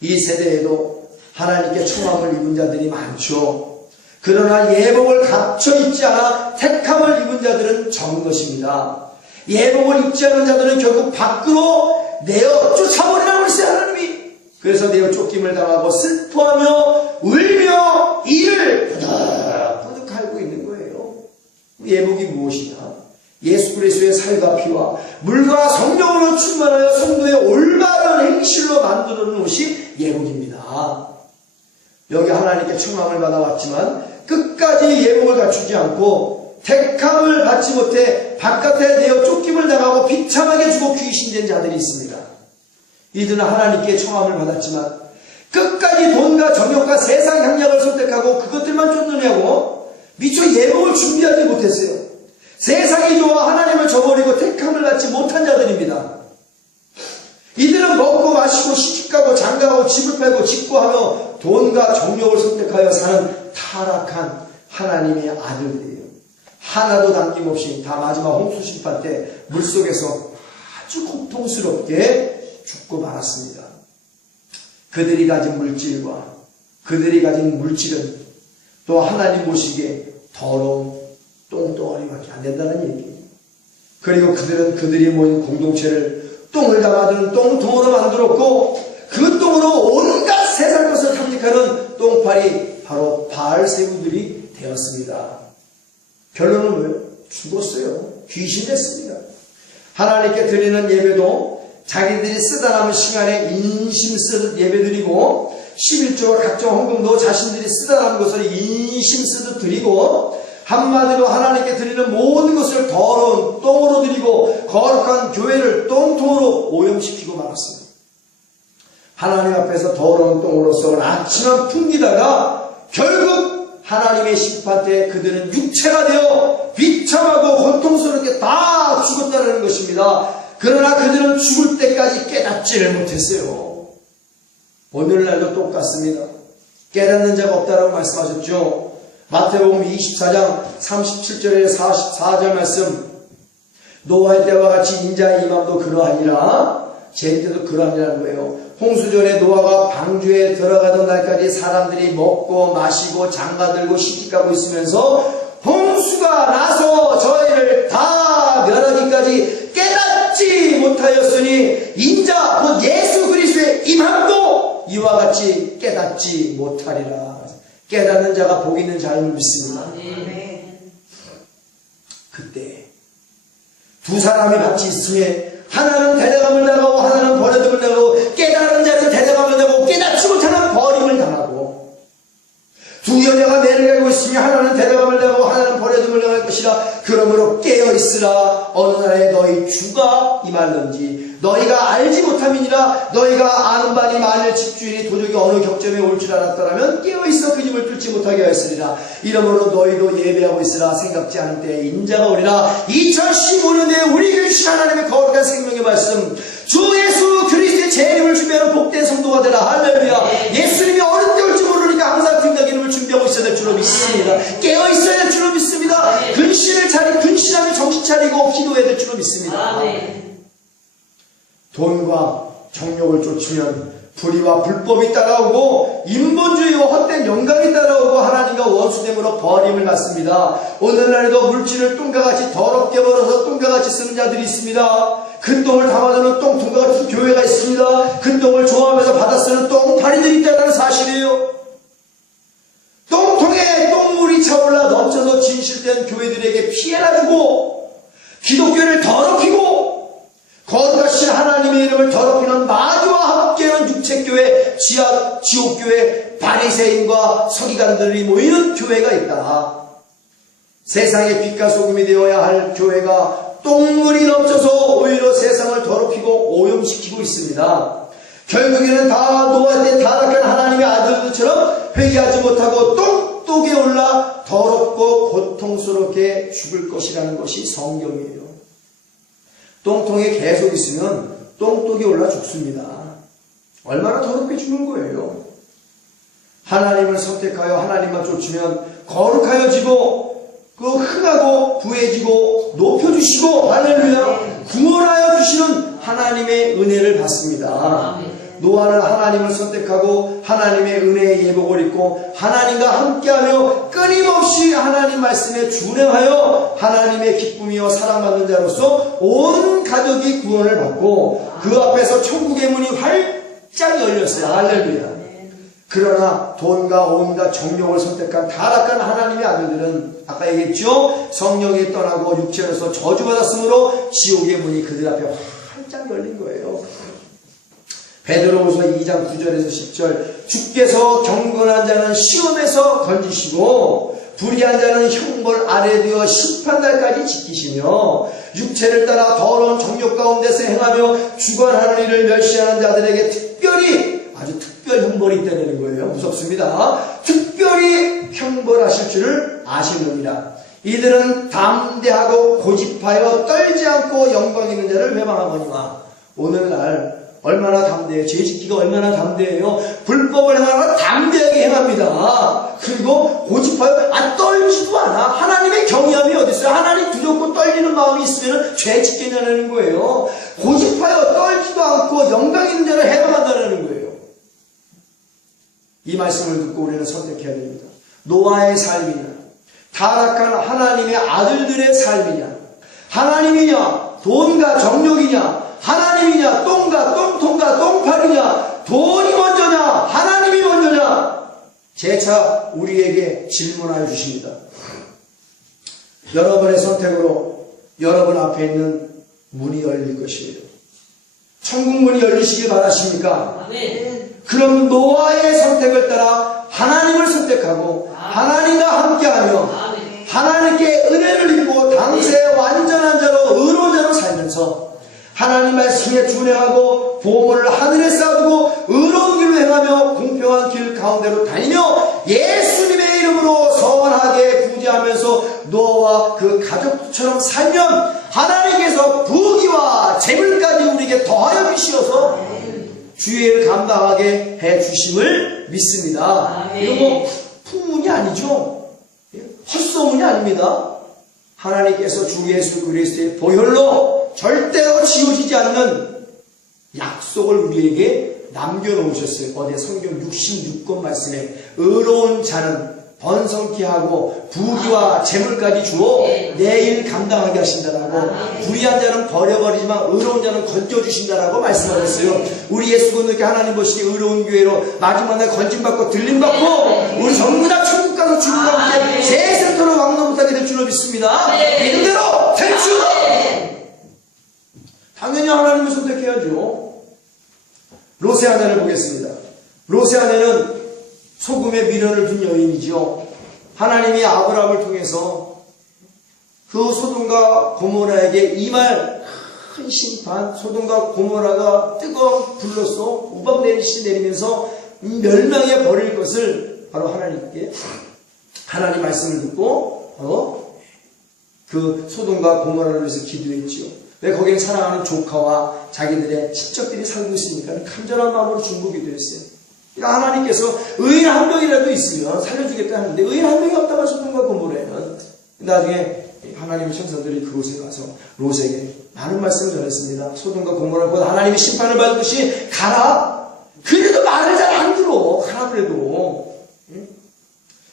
이 세대에도 하나님께 청함을 입은 자들이 많죠. 그러나 예복을 갖춰 입지 않아 택함을 입은 자들은 적은 것입니다. 예복을 입지 않은 자들은 결국 밖으로 내어 쫓아버리라고 했어요. 하나님이. 그래서 내어 쫓김을 당하고 슬퍼하며 울며 이를 부득부득 앓고 있는 거예요. 예복이 무엇이냐? 예수 그리스도의 살과 피와 물과 성령으로 충만하여 성도의 올바른 행실로 만들어 놓은 것이 예복입니다. 여기 하나님께 청함을 받아왔지만 끝까지 예복을 갖추지 않고 택함을 받지 못해 바깥에 내어 쫓김을 당하고 비참하게 죽어 귀신된 자들이 있습니다. 이들은 하나님께 청함을 받았지만 끝까지 돈과 정욕과 세상 향락을 선택하고 그것들만 쫓느냐고 미처 예복을 준비하지 못했어요. 세상이 좋아 하나님을 저버리고 택함을 받지 못한 자들입니다. 이들은 먹고 마시고 시집가고 장가가고 집을 팔고 직구하며 돈과 정욕을 선택하여 사는 타락한 하나님의 아들들이에요. 하나도 남김없이 다 마지막 홍수심판 때 물속에서 아주 고통스럽게 죽고 말았습니다. 그들이 가진 물질과 그들이 가진 물질은 또 하나님 보시기에 더러운 똥덩어리밖에 안 된다는 얘기예요. 그리고 그들은 그들이 모인 공동체를 똥을 담아두는 똥통으로 만들었고 그 똥으로 온갖 세상 것을 탐닉하는 똥파리 바로 바알세부들이 되었습니다. 결론은 뭐예요? 죽었어요. 귀신 됐습니다. 하나님께 드리는 예배도 자기들이 쓰다 남은 시간에 인심 쓰듯 예배드리고 11조와 각종 헌금도 자신들이 쓰다 남은 것을 인심 쓰듯 드리고 한마디로 하나님께 드리는 모든 것을 더러운 똥으로 드리고 거룩한 교회를 똥통으로 오염시키고 말았습니다. 하나님 앞에서 더러운 똥으로서 아침만 풍기다가 결국 하나님의 심판 때 그들은 육체가 되어 비참하고 고통스럽게 다 죽었다는 것입니다. 그러나 그들은 죽을 때까지 깨닫지를 못했어요. 오늘날도 똑같습니다. 깨닫는 자가 없다라고 말씀하셨죠. 마태복음 24장 37절에 44절 말씀, 노아의 때와 같이 인자의 임함도 그러하니라. 제 때도 그러하니라는 거예요. 홍수전에 노아가 방주에 들어가던 날까지 사람들이 먹고 마시고 장가들고 시집가고 있으면서 홍수가 나서 저희를 다 멸하기까지 깨닫지 못하였으니 인자 곧 예수 그리스도의 임함도 이와 같이 깨닫지 못하리라. 깨닫는 자가 복 있는 자를 믿습니다. 그때 두 사람이 같이 있으면 하나는 대적함을 당하고 하나는 버려둠을 당하고 깨닫는 자는 대적함을 당하고 깨닫지 못하는 버림을 당하고 두 여자가 매를 갈고 있으면 하나는 대적함을 당하고 하나는 버려둠을 당할 것이라. 그러므로 깨어있으라. 어느 날에 너희 주가 임할는지 너희가 알지 못함이니라. 너희가 아는 바니 만일 집주인이 도적이 어느 격점에 올 줄 알았더라면 깨어있어 그 집을 뚫지 못하게 하였으리라. 이러므로 너희도 예배하고 있으라. 생각지 않은 때에 인자가 오리라. 2015년에 우리 주신 하나님의 거룩한 생명의 말씀, 주 예수 그리스도의 재림을 준비하는 복된 성도가 되라. 할렐루야. 예수님이 어느 때 올지 모르니까 항상 등장 이름을 준비하고 있어야 될 줄로 믿습니다. 깨어있어야 될 줄로 믿습니다. 근신하며 정신 차리고 기도해야 될 줄로 믿습니다. 돈과 정욕을 쫓으면 불의와 불법이 따라오고 인본주의와 헛된 영광이 따라오고 하나님과 원수됨으로 버림을 받습니다. 오늘날에도 물질을 똥과 같이 더럽게 벌어서 똥과 같이 쓰는 자들이 있습니다. 그 똥을 담아두는 똥통과 같은 교회가 있습니다. 그 똥을 좋아하면서 받아 쓰는 똥파리들이 있다는 사실이에요. 똥통에 똥물이 차올라 넘쳐서 진실된 교회들에게 피해나 주고 기독교를 더럽히고 거룩하신 하나님의 이름을 더럽히는 마귀와 함께하는 육체교회, 지옥교회, 바리새인과 서기관들이 모이는 교회가 있다. 세상의 빛과 소금이 되어야 할 교회가 똥물이 넘쳐서 오히려 세상을 더럽히고 오염시키고 있습니다. 결국에는 다 노아 때 타락한 하나님의 아들들처럼 회개하지 못하고 똥독에 올라 더럽고 고통스럽게 죽을 것이라는 것이 성경이에요. 똥통에 계속 있으면 똥독이 올라 죽습니다. 얼마나 더럽게 죽는 거예요. 하나님을 선택하여 하나님만 쫓으면 거룩하여지고 그 흥하고 부해지고 높여주시고 할렐루야 구원하여 주시는 하나님의 은혜를 받습니다. 노아는 하나님을 선택하고 하나님의 은혜의 예복을 입고 하나님과 함께하며 끊임없이 하나님 말씀에 준행하여 하나님의 기쁨이요 사랑받는 자로서 온 가족이 구원을 받고 그 앞에서 천국의 문이 활짝 열렸어요. 할렐루야. 그러나 돈과 온갖 정욕을 선택한 타락한 하나님의 아들들은 아까 얘기했죠? 성령이 떠나고 육체로서 저주받았으므로 지옥의 문이 그들 앞에 활짝 열린 거예요. 베드로후서 2장 9절에서 10절 주께서 경건한 자는 시험에서 건지시고 불의한 자는 형벌 아래 두어 심판날까지 지키시며 육체를 따라 더러운 정욕 가운데서 행하며 주관하는 일을 멸시하는 자들에게 특별히 아주 특별 형벌이 있다는 거예요. 무섭습니다. 특별히 형벌하실 줄을 아시느니라. 이들은 담대하고 고집하여 떨지 않고 영광 있는 자를 회방하거니와. 오늘날 얼마나 담대해요. 죄 짓기가 얼마나 담대해요. 불법을 행하면 담대하게 행합니다. 그리고 고집하여 떨지도 않아. 하나님의 경외함이 어디 있어요? 하나님 두렵고 떨리는 마음이 있으면 죄 짓겠냐는 거예요. 고집하여 떨지도 않고 영광 있는 자를 해방한다는 거예요. 이 말씀을 듣고 우리는 선택해야 됩니다. 노아의 삶이냐, 타락한 하나님의 아들들의 삶이냐, 하나님이냐, 돈과 정욕이냐, 하나님이냐, 똥통과 똥파리냐, 돈이 먼저냐, 하나님이 먼저냐, 재차 우리에게 질문하여 주십니다. 여러분의 선택으로 여러분 앞에 있는 문이 열릴 것이에요. 천국 문이 열리시길 바라십니까? 아멘. 그럼 노아의 선택을 따라 하나님을 선택하고 하나님과 함께하며 하나님께 은혜를 입고 당세의 완전한 자로 의로운 자로 살면서 하나님 말씀에 준행하고 보물을 하늘에 쌓아두고 의로운 길로 행하며 공평한 길 가운데로 다니며 예수님의 이름으로 선하게 구제하면서 노아와 그 가족처럼 살면 하나님께서 부귀와 재물까지 우리에게 더하여 주시어서 주의 일을 감당하게 해주심을 믿습니다. 이건 뭐 풍문이 아니죠. 헛소문이 아닙니다. 하나님께서 주 예수 그리스도의 보혈로 절대로 지워지지 않는 약속을 우리에게 남겨놓으셨어요. 어제 성경 66권 말씀에 의로운 자는 번성케 하고 부귀와 재물까지 주어 내일 감당하게 하신다라고, 불의한 자는 버려버리지만 의로운 자는 건져주신다라고 말씀하셨어요. 우리 예수님께 하나님 보시기 의로운 교회로 마지막 날 건짐받고 들림받고 우리 전부 다 천국 가서 주님과 함께 세세토록 왕노 못하게 될 줄로 믿습니다. 믿음대로 될 줄. 당연히 하나님을 선택해야죠. 롯의 아내를 보겠습니다. 롯의 아내는 소금에 미련을 둔 여인이죠. 하나님이 아브라함을 통해서 그 소돔과 고모라에게 임할 큰 심판, 소돔과 고모라가 뜨거운 불로서 우박 내리시 내리면서 멸망해 버릴 것을 바로 하나님께 하나님 말씀을 듣고 그 소돔과 고모라를 위해서 기도했지요. 왜 거기는 사랑하는 조카와 자기들의 친척들이 살고 있으니까 간절한 마음으로 중보기도 했어요. 그러니까 하나님께서 의인 한 명이라도 있으면 살려주겠다 하는데 의인 한 명이 없다면 소돔과 고모라에는 나중에 하나님의 천사들이 그곳에 가서 롯에게 많은 말씀을 전했습니다. 소돔과 고모라보다 하나님의 심판을 받듯이 가라. 그래도 말을 잘 안 들어. 가라 그래도.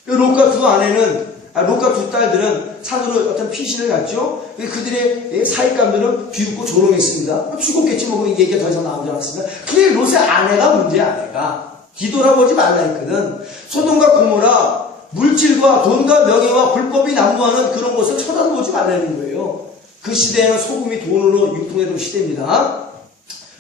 롯과 두 아내는 롯과 두 딸들은 산으로 어떤 피신을 갔죠. 그들의 사익감들은 비웃고 조롱했습니다. 죽었겠지 뭐. 얘기가 더 이상 나오지 않았습니다. 그게 롯의 아내가 문제야. 아내가 뒤돌아보지 말라 했거든. 소돔과 고모라 물질과 돈과 명예와 불법이 난무하는 그런 곳을 쳐다보지 말라는 거예요. 그 시대에는 소금이 돈으로 융통했던 시대입니다.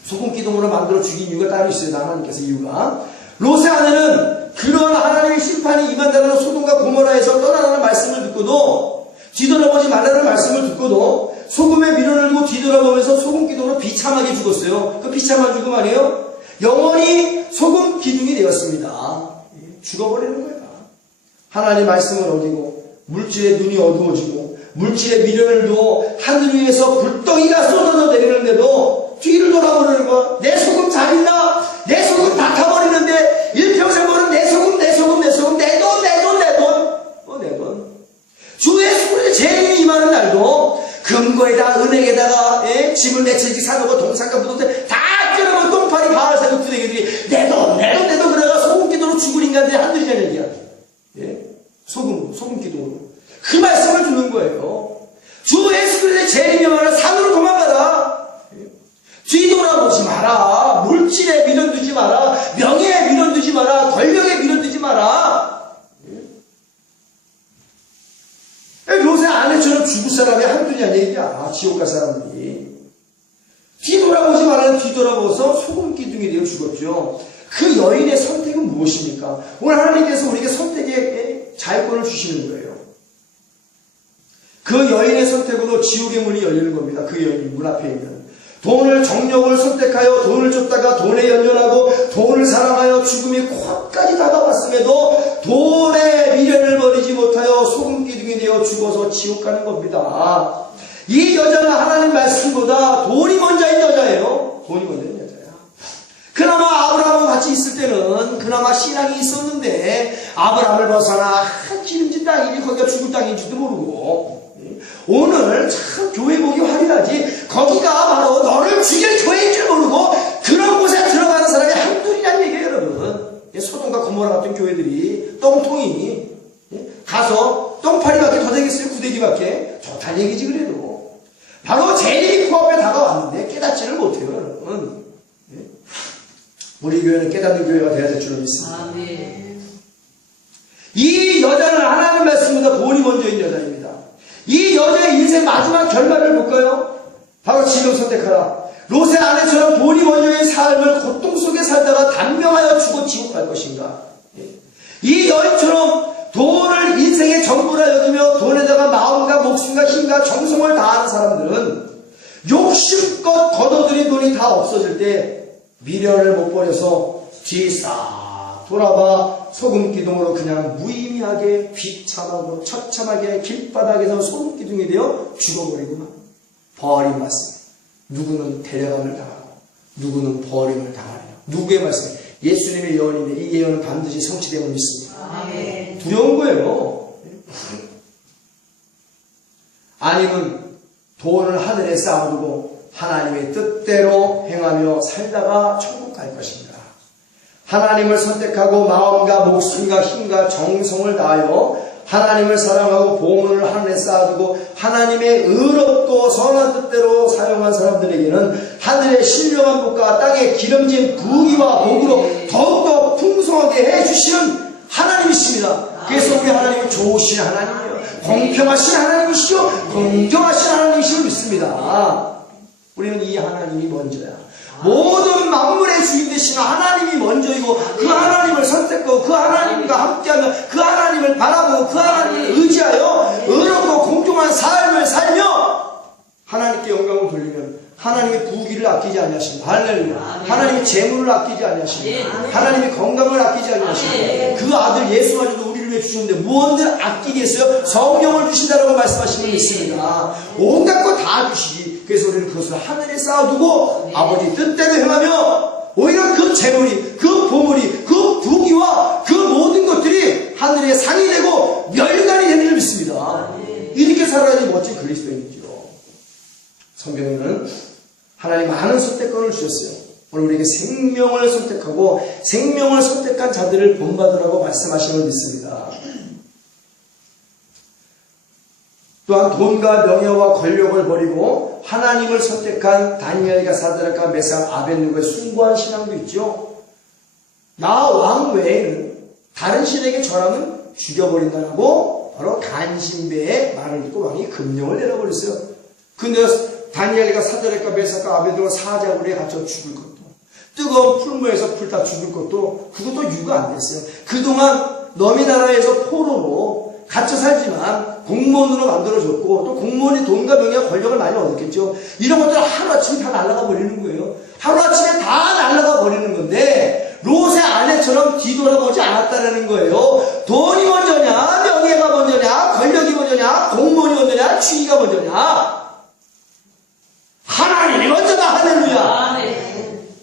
소금 기둥으로 만들어 죽인 이유가 따로 있어요. 하나님께서 이유가. 롯의 아내는 그러한 하나님의 심판이 임한다는 소돔과 고모라에서 떠나라는 말씀을 듣고도, 뒤돌아보지 말라는 말씀을 듣고도 소금에 미련을 두고 뒤돌아보면서 소금 기둥으로 비참하게 죽었어요. 그 비참한 죽음 아니에요? 영원히 소금 기둥이 되었습니다. 죽어버리는 거야. 하나님 말씀을 어기고 물질의 눈이 어두워지고 물질의 미련을 두어 하늘 위에서 불덩이가 쏟아져 내리는데도 뒤를 돌아보는 거야. 내 소금 잘 있나? 내 소금 다 타버리는데 일평생 버는 내 소금 내 돈. 주 예수 그리스도의 재림이 임하는 날도 금고에다 은행에다가 짐을 매체지 사놓고 동산과 부동산 다 껴놓은 똥파리 바알새도 구데기들이 내 돈 그래가 소금 기도로 죽을 인간들이 한둘이 되는 얘기야. 소금 기도로 그 말씀을 주는 거예요. 주 예수 그리스도의 재림이 임하는 산으로 도망가라. 뒤돌아보지 마라. 물질에 미련 두지 마라. 명예에 미련 두지 마라. 권력에 얘기 알아. 지옥 갈 사람들이. 뒤돌아보지 말라는 뒤돌아보고서 소금 기둥이 되어 죽었죠. 그 여인의 선택은 무엇입니까? 오늘 하나님께서 우리에게 선택의 자유권을 주시는 거예요. 그 여인의 선택으로 지옥의 문이 열리는 겁니다. 그 여인 문 앞에 있는. 돈을 정력을 선택하여 돈을 줬다가 돈에 연연하고 돈을 사랑하여 죽음이 코앞까지 다가왔음에도 돈의 미련을 버리지 못하여 소금 기둥이 되어 죽어서 지옥 가는 겁니다. 이 여자는 하나님 말씀보다 돈이 먼저인 여자예요. 돈이 먼저인 여자야. 그나마 아브라함과 같이 있을 때는 그나마 신앙이 있었는데 아브라함을 벗어나 기름진 땅이니 거기가 죽을 땅인지도 모르고 오늘 참 교회 보기 화려하지 거기가 바로 너를 죽일 교회인 줄 모르고 그런 곳에 들어가는 사람이 한둘이란 얘기예요. 여러분. 소돔과 고모라 같은 교회들이 똥통이 가서 똥파리밖에 더 되겠어요? 구데기밖에? 좋다는 얘기지 그래도. 바로 재림이 코앞에 다가왔는데 깨닫지를 못해요. 여러분. 우리 교회는 깨닫는 교회가 되어야 될 줄로 믿습니다. 이 여자는 하나님 말씀보다 돈이 먼저인 여자입니다. 이 여자의 인생 마지막 결말을 볼까요? 바로 지금 선택하라. 롯의 아내처럼 돈이 먼저인 삶을 고통 속에 살다가 단명하여 죽어 지옥 갈 것인가? 이 여인처럼 돈을 인생의 전부라 여기며 돈에다가 마음과 목숨과 힘과 정성을 다하는 사람들은 욕심껏 걷어들인 돈이 다 없어질 때 미련을 못 버려서 뒤 싹 돌아봐 소금 기둥으로 그냥 무의미하게 비참하고 처참하게 길바닥에서 소금 기둥이 되어 죽어버리고만 버림받습니다. 누구는 데려감을 당하고 누구는 버림을 당하리라. 누구의 말씀? 예수님의 예언인데 이 예언은 반드시 성취됨을 믿습니다. 아멘. 두려운 거예요. 아니면 돈을 하늘에 쌓아두고 하나님의 뜻대로 행하며 살다가 천국 갈 것입니다. 하나님을 선택하고 마음과 목숨과 힘과 정성을 다하여 하나님을 사랑하고 보물을 하늘에 쌓아두고 하나님의 의롭고 선한 뜻대로 사용한 사람들에게는 하늘의 신령한 복과 땅의 기름진 부귀와 복으로 더욱더 풍성하게 해주시는 하나님이십니다. 그래서 우리 하나님은 좋으신 하나님이에요. 공평하신 하나님이시죠. 공정하신 하나님이시를 믿습니다. 우리는 이 하나님이 먼저야. 모든 만물의 주인 되시는 하나님이 먼저이고 그 하나님을 선택하고 그 하나님과 함께하며 그 하나님을 바라보고 그 하나님을 의지하여 의롭고 공정한 삶을 살며 하나님께 영광을 돌리면 하나님의 부귀를 아끼지 아니하십니다. 할렐루야. 하나님의 재물을 아끼지 아니하십니다. 하나님의 건강을 아끼지 아니하십니다. 그 아들 예수마저도 우리를 위해 주셨는데 무언을 아끼겠어요? 성령을 주신다라고 말씀하시는 게 있습니다. 온갖 것 다 주시기. 그래서 우리는 그것을 하늘에 쌓아두고 아버지 뜻대로 행하며 오히려 그 재물이 그 보물이 그 부귀와 그 모든 것들이 하늘에 상이 되고 멸관이 되는 줄 믿습니다. 이렇게 살아야지 멋진 그리스도인이죠. 성경에는 하나님 많은 선택권을 주셨어요. 오늘 우리에게 생명을 선택하고 생명을 선택한 자들을 본받으라고 말씀하시는 믿습니다. 또한 돈과 명예와 권력을 버리고 하나님을 선택한 다니엘과 사드락과 메삭 아벳느고의 숭고한 신앙도 있죠. 나 왕 외에는 다른 신에게 절하면 죽여버린다고 바로 간신배의 말을 듣고 왕이 금령을 내려버렸어요. 근데 다니엘과 사드락과 메삭과 아벳느고가 사자굴에 갇혀 죽을 것도 뜨거운 풀무에서 불타 죽을 것도 그것도 유가 안 됐어요. 그동안 너미 나라에서 포로로 갇혀 살지만 공무원으로 만들어줬고 또 공무원이 돈과 명예와 권력을 많이 얻었겠죠. 이런 것들은 하루아침에 다 날아가 버리는 거예요. 하루아침에 다 날아가 버리는 건데 롯의 아내처럼 뒤돌아보지 않았다는 거예요. 돈이 먼저냐 명예가 먼저냐 권력이 먼저냐 공무원이 먼저냐 취위가 먼저냐 하나님이 먼저다. 할렐루야.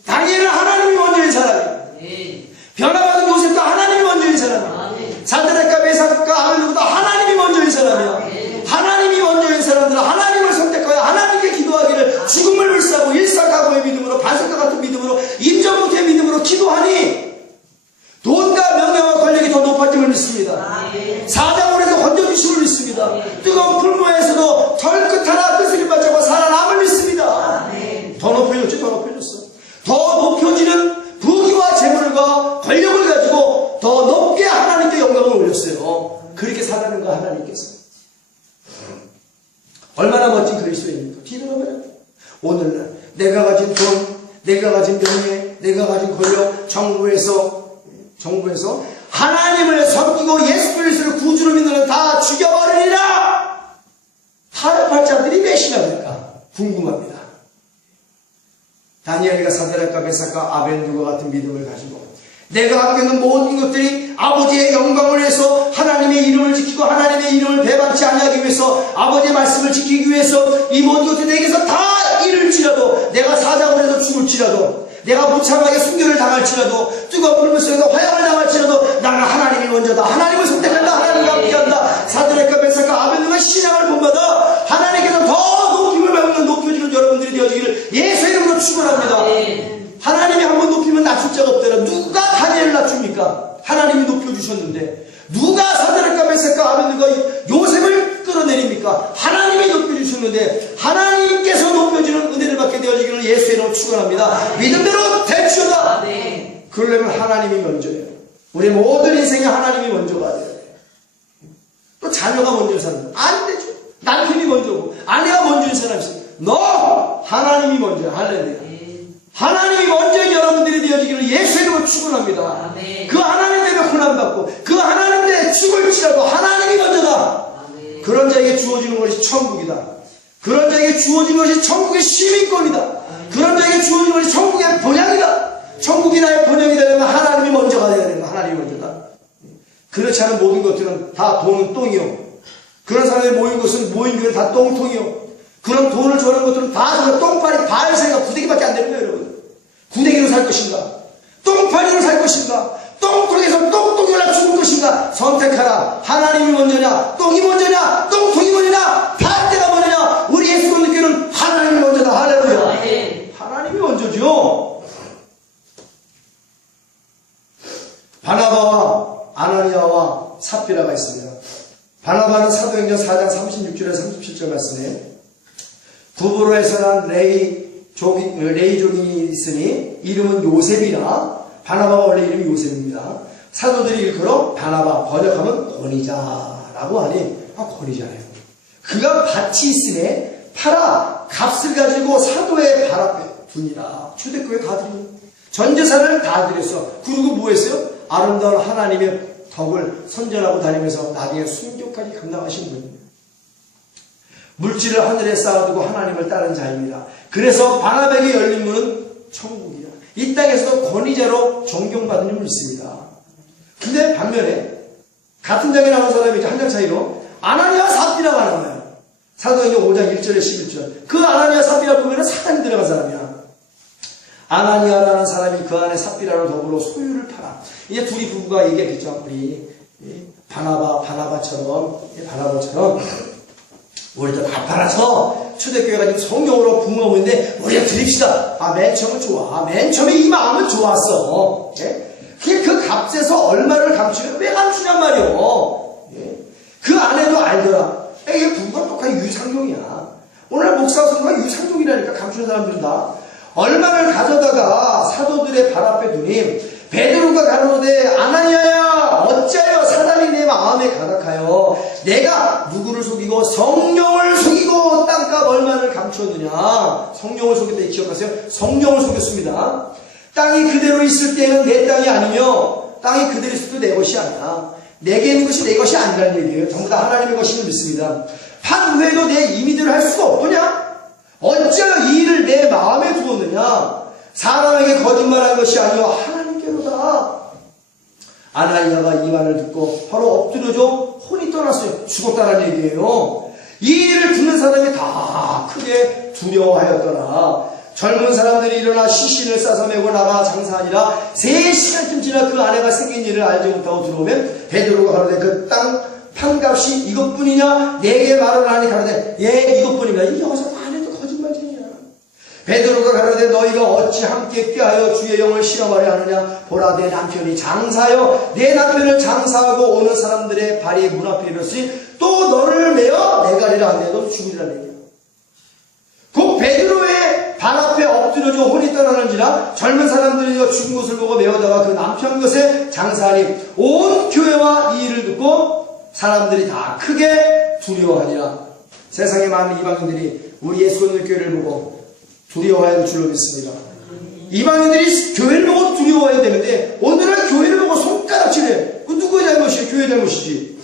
다니엘은 하나님이 먼저인 사람이에요. 변화받은 요셉도 하나님이 먼저인 사람이에요. 사드락과 메삭과 아벳느고도 하나님이 먼저인 사람이에요. 하나님이 먼저인 사람들은 하나님을 선택하여 하나님께 기도하기를 죽음을 불사하고 일사각오의 믿음으로 반석과 같은 믿음으로 임전무태의 믿음으로 기도하니 돈과 명예와 권력이 더 높아짐을 믿습니다. 사자굴에서 건져주심을 믿습니다. 뜨거운 풀무에서도 털끝 하나 끄스림 맞추고 살아남을 믿습니다. 더 높아졌지 더 높아졌지. 얼마나 멋진 그리스도입니까? 뒤돌아봐요. 오늘날 내가 가진 돈, 내가 가진 명예, 내가 가진 권력, 정부에서 하나님을 섬기고 예수 그리스도를 구주로 믿는 다 죽여버리리라. 타협할 자들이 몇이나 될까 궁금합니다. 다니엘과 사드락과 메삭과 아벤누고와 같은 믿음을 가지고 내가 갖고 있는 모든 것들이 아버지의 영광을 위해서 하나님의 이름을 지키고 하나님의 이름을 배반치 아니하기 위해서 아버지의 말씀을 지키기 위해서 이 모든 것들이 내게서 다 잃을지라도 내가 사자굴 에서 죽을지라도 내가 무참하게 순교를 당할지라도 뜨거운 불물 속에서 화형을 당할지라도 나는 하나님이 먼저다. 하나님을 선택한다. 하나님과 함께한다. 사드락과 메삭과 아벤누고가 신앙을 본받아 하나님께서 더 높임을 받는 높여지는 여러분들이 되어지기를 예수 이름으로 축원합니다. 하나님이 한번 높이면 낮출 자가 없더라. 누가 다니엘을 낮춥니까? 하나님이 높여주셨는데 누가 사드락과 메삭과 아벤누고가 요셉을 끌어내립니까? 하나님이 높여주셨는데 하나님께서 높여주는 은혜를 받게 되어지기를 예수의 이름으로 축원합니다. 믿음대로 될지어다. 그러려면 하나님이 먼저예요. 우리 모든 인생에 하나님이 먼저가 돼요. 또 자녀가 먼저 사는 안 되죠. 남편이 먼저고 아내가 먼저인 사람이 있어요. 너 하나님이 먼저야. 할렐루야. 하나님이 먼저 여러분들이 되어지기를 예수의 이름으로 축원합니다. 그 하나님 때문에 고난받고 그 하나님 때문에 죽을지라도 하나님이 먼저다. 그런 자에게 주어지는 것이 천국이다. 그런 자에게 주어지는 것이 천국의 시민권이다. 그런 자에게 주어지는 것이 천국의 본향이다. 천국이 나의 본향이 되려면 하나님이 먼저가 되어야 된다. 하나님이 먼저다. 그렇지 않은 모든 것들은 다 돈은 똥이요. 그런 사람이 모인 것은 모인 교회는 다 똥통이요. 그런 돈을 주는 것들은 다 똥파리 바알새가 구데기밖에 안 되는 거예요, 여러분. 구데기로 살 것인가? 똥파리로 살 것인가? 똥통에서 똥똥이 올라 죽을 것인가? 선택하라. 하나님이 먼저냐? 똥이 먼저냐? 똥통이 먼저냐? 팥대가 먼저냐? 우리 예수 믿는 하나님이 먼저다. 할렐루야. 하나님이 먼저죠. 바나바와 아나니아와 삽비라가 있습니다. 바나바는 사도행전 4장 36절에서 37절 말씀에 구브로에서 난 레이 족이 있으니 이름은 요셉이나 바나바가 원래 이름이 요셉입니다. 사도들이 일컬어 바나바 번역하면 권위자라고 하니 권위자예요. 그가 밭이 있으니 팔아 값을 가지고 사도의 발 앞에 두니라. 초대교회 가드리니 전 재산을 다 드렸어. 그리고 뭐 했어요? 아름다운 하나님의 덕을 선전하고 다니면서 나중에 순교까지 감당하신 분입니다. 물질을 하늘에 쌓아두고 하나님을 따른 자입니다. 그래서 바나바에게 열린 문은 천국이야. 이 땅에서도 권위자로 존경받는 줄 믿습니다. 근데 반면에 같은 장에 나온 사람이 한 장 차이로 아나니아 삽비라가 나와요. 사도행전 5장 1절에 11절. 그 아나니아 삽비라 보면 사단이 들어간 사람이야. 아나니아라는 사람이 그 안에 삽비라를 더불어 소유를 팔아. 이제 둘이 부부가 얘기했죠. 우리 바나바처럼 우리도 다 팔아서 초대교회가 지금 성경으로 부흥하고 있는데 우리가 드립시다. 맨 처음은 좋아. 맨 처음에 이 마음은 좋았어. 그 값에서 얼마를 감추면 왜 감추냔 말이오. 그 안에도 알더라. 이게 부부가 똑같이 유상종이야. 오늘 목사 선거가 유상종이라니까 감추는 사람들은 다. 얼마를 가져다가 사도들의 발 앞에 두니 베드로가 가로되 아나니아야 어찌하여 사단이 내 마음에 가득하여 내가 누구를 속이고 성령을 속이고 땅값 얼마를 감추었느냐. 성령을 속였다 기억하세요. 성령을 속였습니다. 땅이 그대로 있을 때는 내 땅이 아니며 땅이 그대로 있을 때 내 것이 아니야. 내게 있는 것이 내 것이 아니라는 얘기예요. 전부 다 하나님의 것임을 믿습니다. 판 후에도 내 임의대로 할 수가 없느냐. 어찌하여 이 일을 내 마음에 두었느냐. 사람에게 거짓말한 것이 아니오 하나님께로다. 아나니아가 이 말을 듣고 바로 엎드려져 혼이 떠났어요. 죽었다는 얘기예요. 이 일을 듣는 사람이 다 크게 두려워하였더라. 젊은 사람들이 일어나 시신을 싸서 메고 나가 장사하니라. 3시간쯤 지나 그 아내가 생긴 일을 알지 못하고 들어오면 베드로가 가로되 그 땅 판값이 이것뿐이냐. 내게 말을 하니 가로되 예 이것뿐입니다. 이 여기서 아내도 거짓말쟁이야. 베드로가 가로되 너희가 어찌 함께 꾀하여 주의 영을 실험하려 하느냐. 보라 내 남편이 장사하여 내 남편을 장사하고 오는 사람들의 발이 문 앞에 이르렀으니 또 너를 메어 내가리라 하는데 너 죽으리라는 얘기야. 그 베드로의 발 앞에 엎드려져 혼이 떠나는지라 젊은 사람들이 죽은 것을 보고 메어다가 그 남편 것에 장사하니 온 교회와 이 일을 듣고 사람들이 다 크게 두려워하니라. 세상의 많은 이방인들이 우리 예수 믿는 교회를 보고 두려워해야 될 줄로 믿습니다. 이방인들이 교회를 보고 두려워해야 되는데 오늘은 교회를 보고 손가락질해. 그 누구의 잘못이에요? 교회의 잘못이지.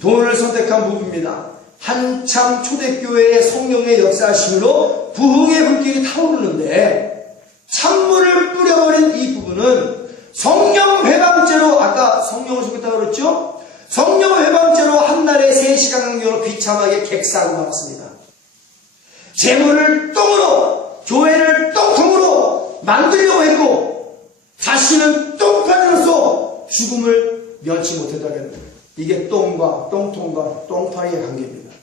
돈을 선택한 부부입니다. 한참 초대교회의 성령의 역사심으로 부흥의 불길이 타오르는데 찬물을 뿌려버린 이 부부는 성령 회방죄로, 아까 성령을 속였다고 그랬죠? 성령 회방죄로 한날에 3시간 간격으로 비참하게 객사하고 말았습니다. 재물을 똥으로, 교회를 똥통으로 만들려고 했고 자신은 똥파리로서 죽음을 면치 못했다는 거예요. 이게 똥과 똥통과 똥파리의 관계입니다.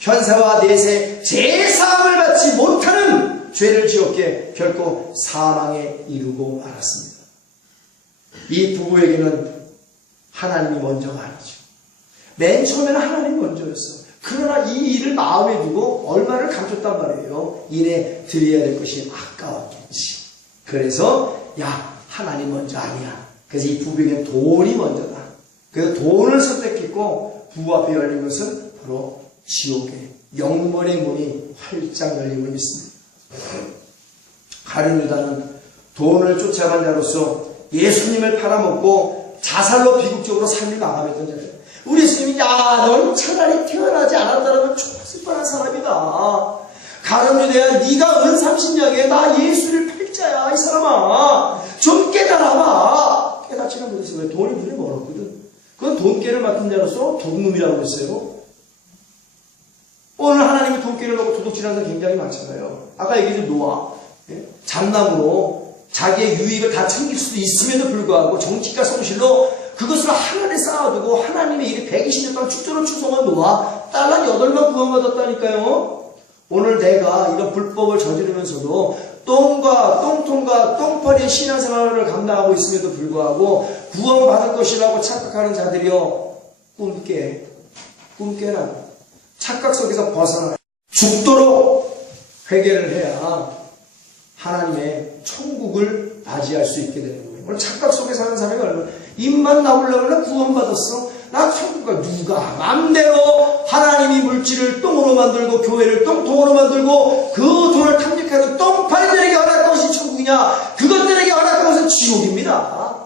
현세와 내세 제사함을 받지 못하는 죄를 지었기에 결코 사망에 이르고 말았습니다. 이 부부에게는 하나님이 먼저가 아니죠. 맨 처음에는 하나님이 먼저였어. 그러나 이 일을 마음에 두고 얼마를 감췄단 말이에요. 이내 드려야 될 것이 아까웠겠지. 그래서 야, 하나님 먼저 아니야. 그래서 이 부부에게는 돈이 먼저다. 그래서 돈을 선택했고 부부 앞에 열린 것은 바로 지옥의 영벌의 문이 활짝 열림을 믿습니다. 가룟 유다는 돈을 쫓아간 자로서 예수님을 팔아먹고 자살로 비극적으로 삶이 마감했던 자예요. 우리 예수님이 야, 넌 차라리 태어나지 않았다라면 좋았을 뻔한 사람이다. 가룟 유다야, 네가 은 30냥에 나 예수를 팔자야. 이 사람아, 좀 깨달아봐. 깨닫지는 못했어요. 왜? 돈이 눈이 멀었거든. 그건 돈깨를 맡은 자로서 도둑놈이라고 했어요. 오늘 하나님이 돈깨를 놓고 도둑질하는 사람 굉장히 많잖아요. 아까 얘기했던 노아, 잡나무로 자기의 유익을 다 챙길 수도 있음에도 불구하고 정치가 성실로 그것을 하늘에 쌓아두고 하나님의 일이 120년 동안 축조로 추성한 노아, 딸 한 8명 구원받았다니까요. 오늘 내가 이런 불법을 저지르면서도 똥과 똥통과 똥파리의 신앙생활을 감당하고 있음에도 불구하고 구원받을 것이라고 착각하는 자들이여, 꿈깨라. 착각 속에서 벗어나 죽도록 회개를 해야 하나님의 천국을 맞이할 수 있게 되는 거예요. 오늘 착각 속에 사는 사람이 얼마나, 입만 나오려고 나 구원받았어, 나 천국 가, 누가 맘대로 하나님이 물질을 똥으로 만들고 교회를 똥통으로 만들고 그 돈을 탐닉하는 똥파리들에게 허락한 것이 천국이냐? 그것들에게 허락한 것은 지옥입니다.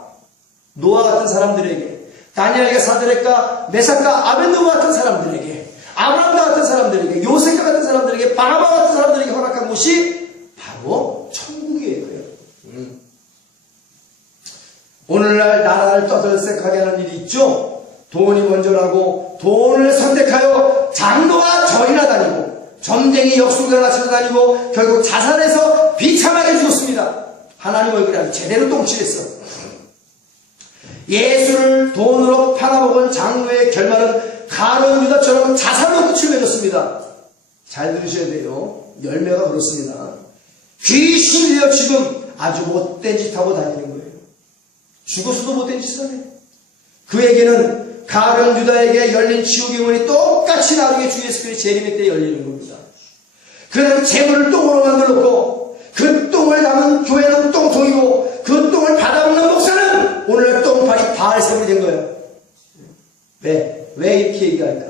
노아 같은 사람들에게, 다니엘과 사드락과 메삭과 아벤누고 같은 사람들에게, 아브라함과 같은 사람들에게, 요셉과 같은 사람들에게, 바나바 같은 사람들에게 허락한 것이 바로 천국이에요. 오늘날 나라를 떠들썩하게 하는 일이 있죠. 돈이 먼저라고 돈을 선택하여 장로와 절이나 다니고 점쟁이 역술가나 찾아다니고 결국 자살해서 비참하게 죽었습니다. 하나님 얼굴에 제대로 똥칠했어. 예수를 돈으로 팔아먹은 장로의 결말은 가룟 유다처럼 자살로 끝을 맺었습니다. 잘 들으셔야 돼요. 열매가 그렇습니다. 귀신이여 지금 아주 못된 짓 하고 다니는 거예요. 죽어서도 못된 짓을 하네. 그에게는 가룟 유다에게 열린 지옥의 문이 똑같이 나중에 주 예수 그리스도의 재림의 때 열리는 겁니다. 그는 재물을 똥으로 만들었고 그 똥을 담은 교회는 똥통이고 그 똥을 받아먹는 목사는 오늘 똥파리 바알세불이 된 거예요. 왜 이렇게 얘기할까?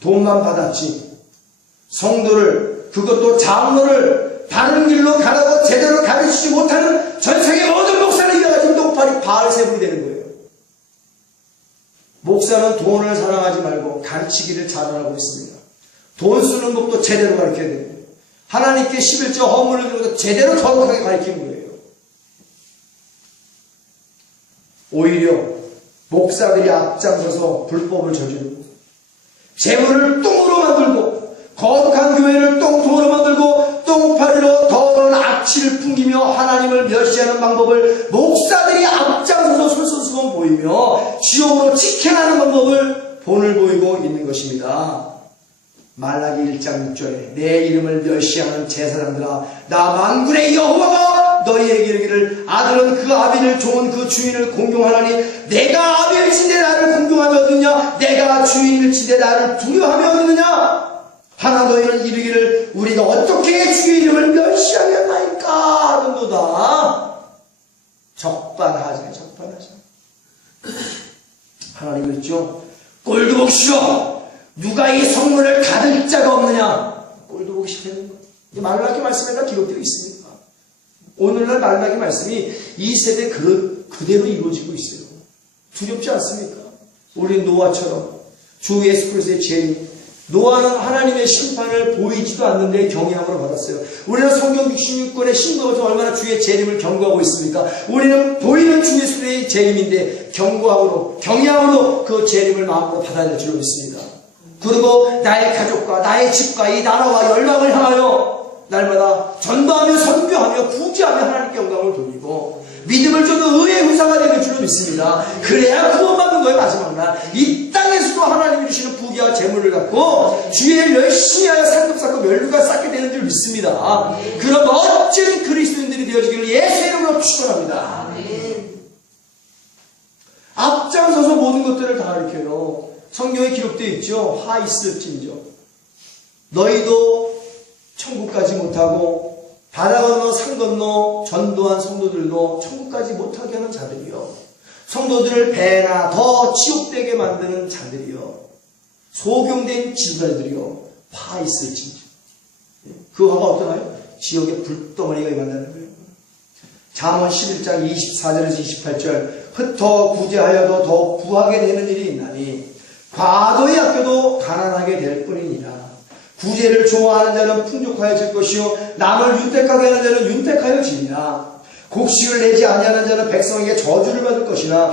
돈만 받았지 성도를, 그것도 장로를 바른 길로 가라고 제대로 가르치지 못하는 전세계 모든 목사를 이어가지고 똥파리 바알세불이 되는 거예요. 목사는 돈을 사랑하지 말고 가르치기를 잘하고 있습니다. 돈 쓰는 법도 제대로 가르쳐야 됩니다. 하나님께 11조 헌물을 들고 제대로 거룩하게 가르치는 거예요. 오히려 목사들이 앞장서서 불법을 저지르고 재물을 똥으로 만들고 거룩한 교회를 똥통으로 만들고 똥파리로 더러운 악취를 풍기며 하나님을 멸시하는 방법을 목사들이 앞장서서 솔선수범 보이며 지옥으로 직행하는 방법을 본을 보이고 있는 것입니다. 말라기 1장 6절에 내 이름을 멸시하는 제사장들아 나 만군의 여호와가 너희에게 이르기를 아들은 그 아비를 종은 그 주인을 공경하나니 내가 아비일진대 나를 공경하며 얻느냐 내가 주인일진대 나를 두려워하며 얻느냐 하나 너희는 이르기를 우리가 어떻게 주의 이름을 멸시하겠나이까 하는도다. 적반하자. 하나님 그랬죠. 꼴도 보시오 누가 이 성문을 닫을 자가 없느냐? 꼴도 보기 싫다는 거. 말라기 말씀에 다 기록되어 있습니다. 오늘날 말라기 말씀이 이 세대 그대로 이루어지고 있어요. 두렵지 않습니까? 우리 노아처럼 주 예수 그리스도의 죄인, 노아는 하나님의 심판을 보이지도 않는데 경외함으로 받았어요. 우리는 성경 66권의 신도가 얼마나 주의 재림을 경고하고 있습니까? 우리는 보이는 주 예수의 재림인데 경외함으로 그 재림을 마음으로 받아낼 줄 믿습니다. 그리고 나의 가족과 나의 집과 이 나라와 열방을 향하여 날마다 전도하며 선교하며 구제하며 하나님께 영광을 돌리고 믿음을 쫓는 의의 후사가 되는 줄로 믿습니다. 그래야 구원받는 거예요. 마지막 날 이 땅에서도 하나님이 주시는 부귀와 재물을 갖고 주의 일을 열심히 하여 상급 쌓고 멸류가 쌓게 되는 줄 믿습니다. 그런 멋진 그리스도인들이 되어지기를 예수의 이름으로 축원합니다. 앞장서서 모든 것들을 다 가르쳐요. 성경에 기록되어 있죠. 하이스진저 너희도 천국 가지 못하고 바다 건너 산 건너 전도한 성도들도 천국 가지 못하게 하는 자들이요, 성도들을 배나 더 지옥되게 만드는 자들이요, 소경된 지도자들이요, 화 있을진저. 그 화가 어떠나요? 지옥의 불덩어리가 임한다는 거예요. 잠언 11장 24절에서 28절 흩어 구제하여도 더 구하게 되는 일이 있나니 과도히 아껴도 가난하게 될 뿐이니라. 구제를 좋아하는 자는 풍족하여질 것이요 남을 윤택하게 하는 자는 윤택하여지리라. 곡식을 내지 아니하는 자는 백성에게 저주를 받을 것이나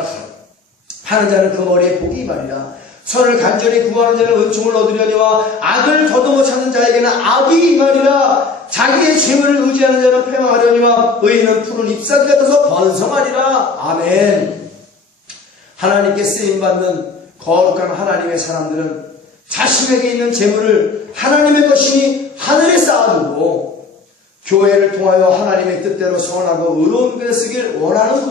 하는 자는 그 머리에 복이 임하리라. 선을 간절히 구하는 자는 은총을 얻으려니와 악을 더듬어 찾는 자에게는 악이 임하리라. 자기의 재물을 의지하는 자는 패망하려니와 의인은 푸른 잎사귀 같아서 번성하리라. 아멘. 하나님께 쓰임받는 거룩한 하나님의 사람들은 자신에게 있는 재물을 하나님의 것이니 하늘에 쌓아두고 교회를 통하여 하나님의 뜻대로 선하고 의로운 글에 쓰길 원하는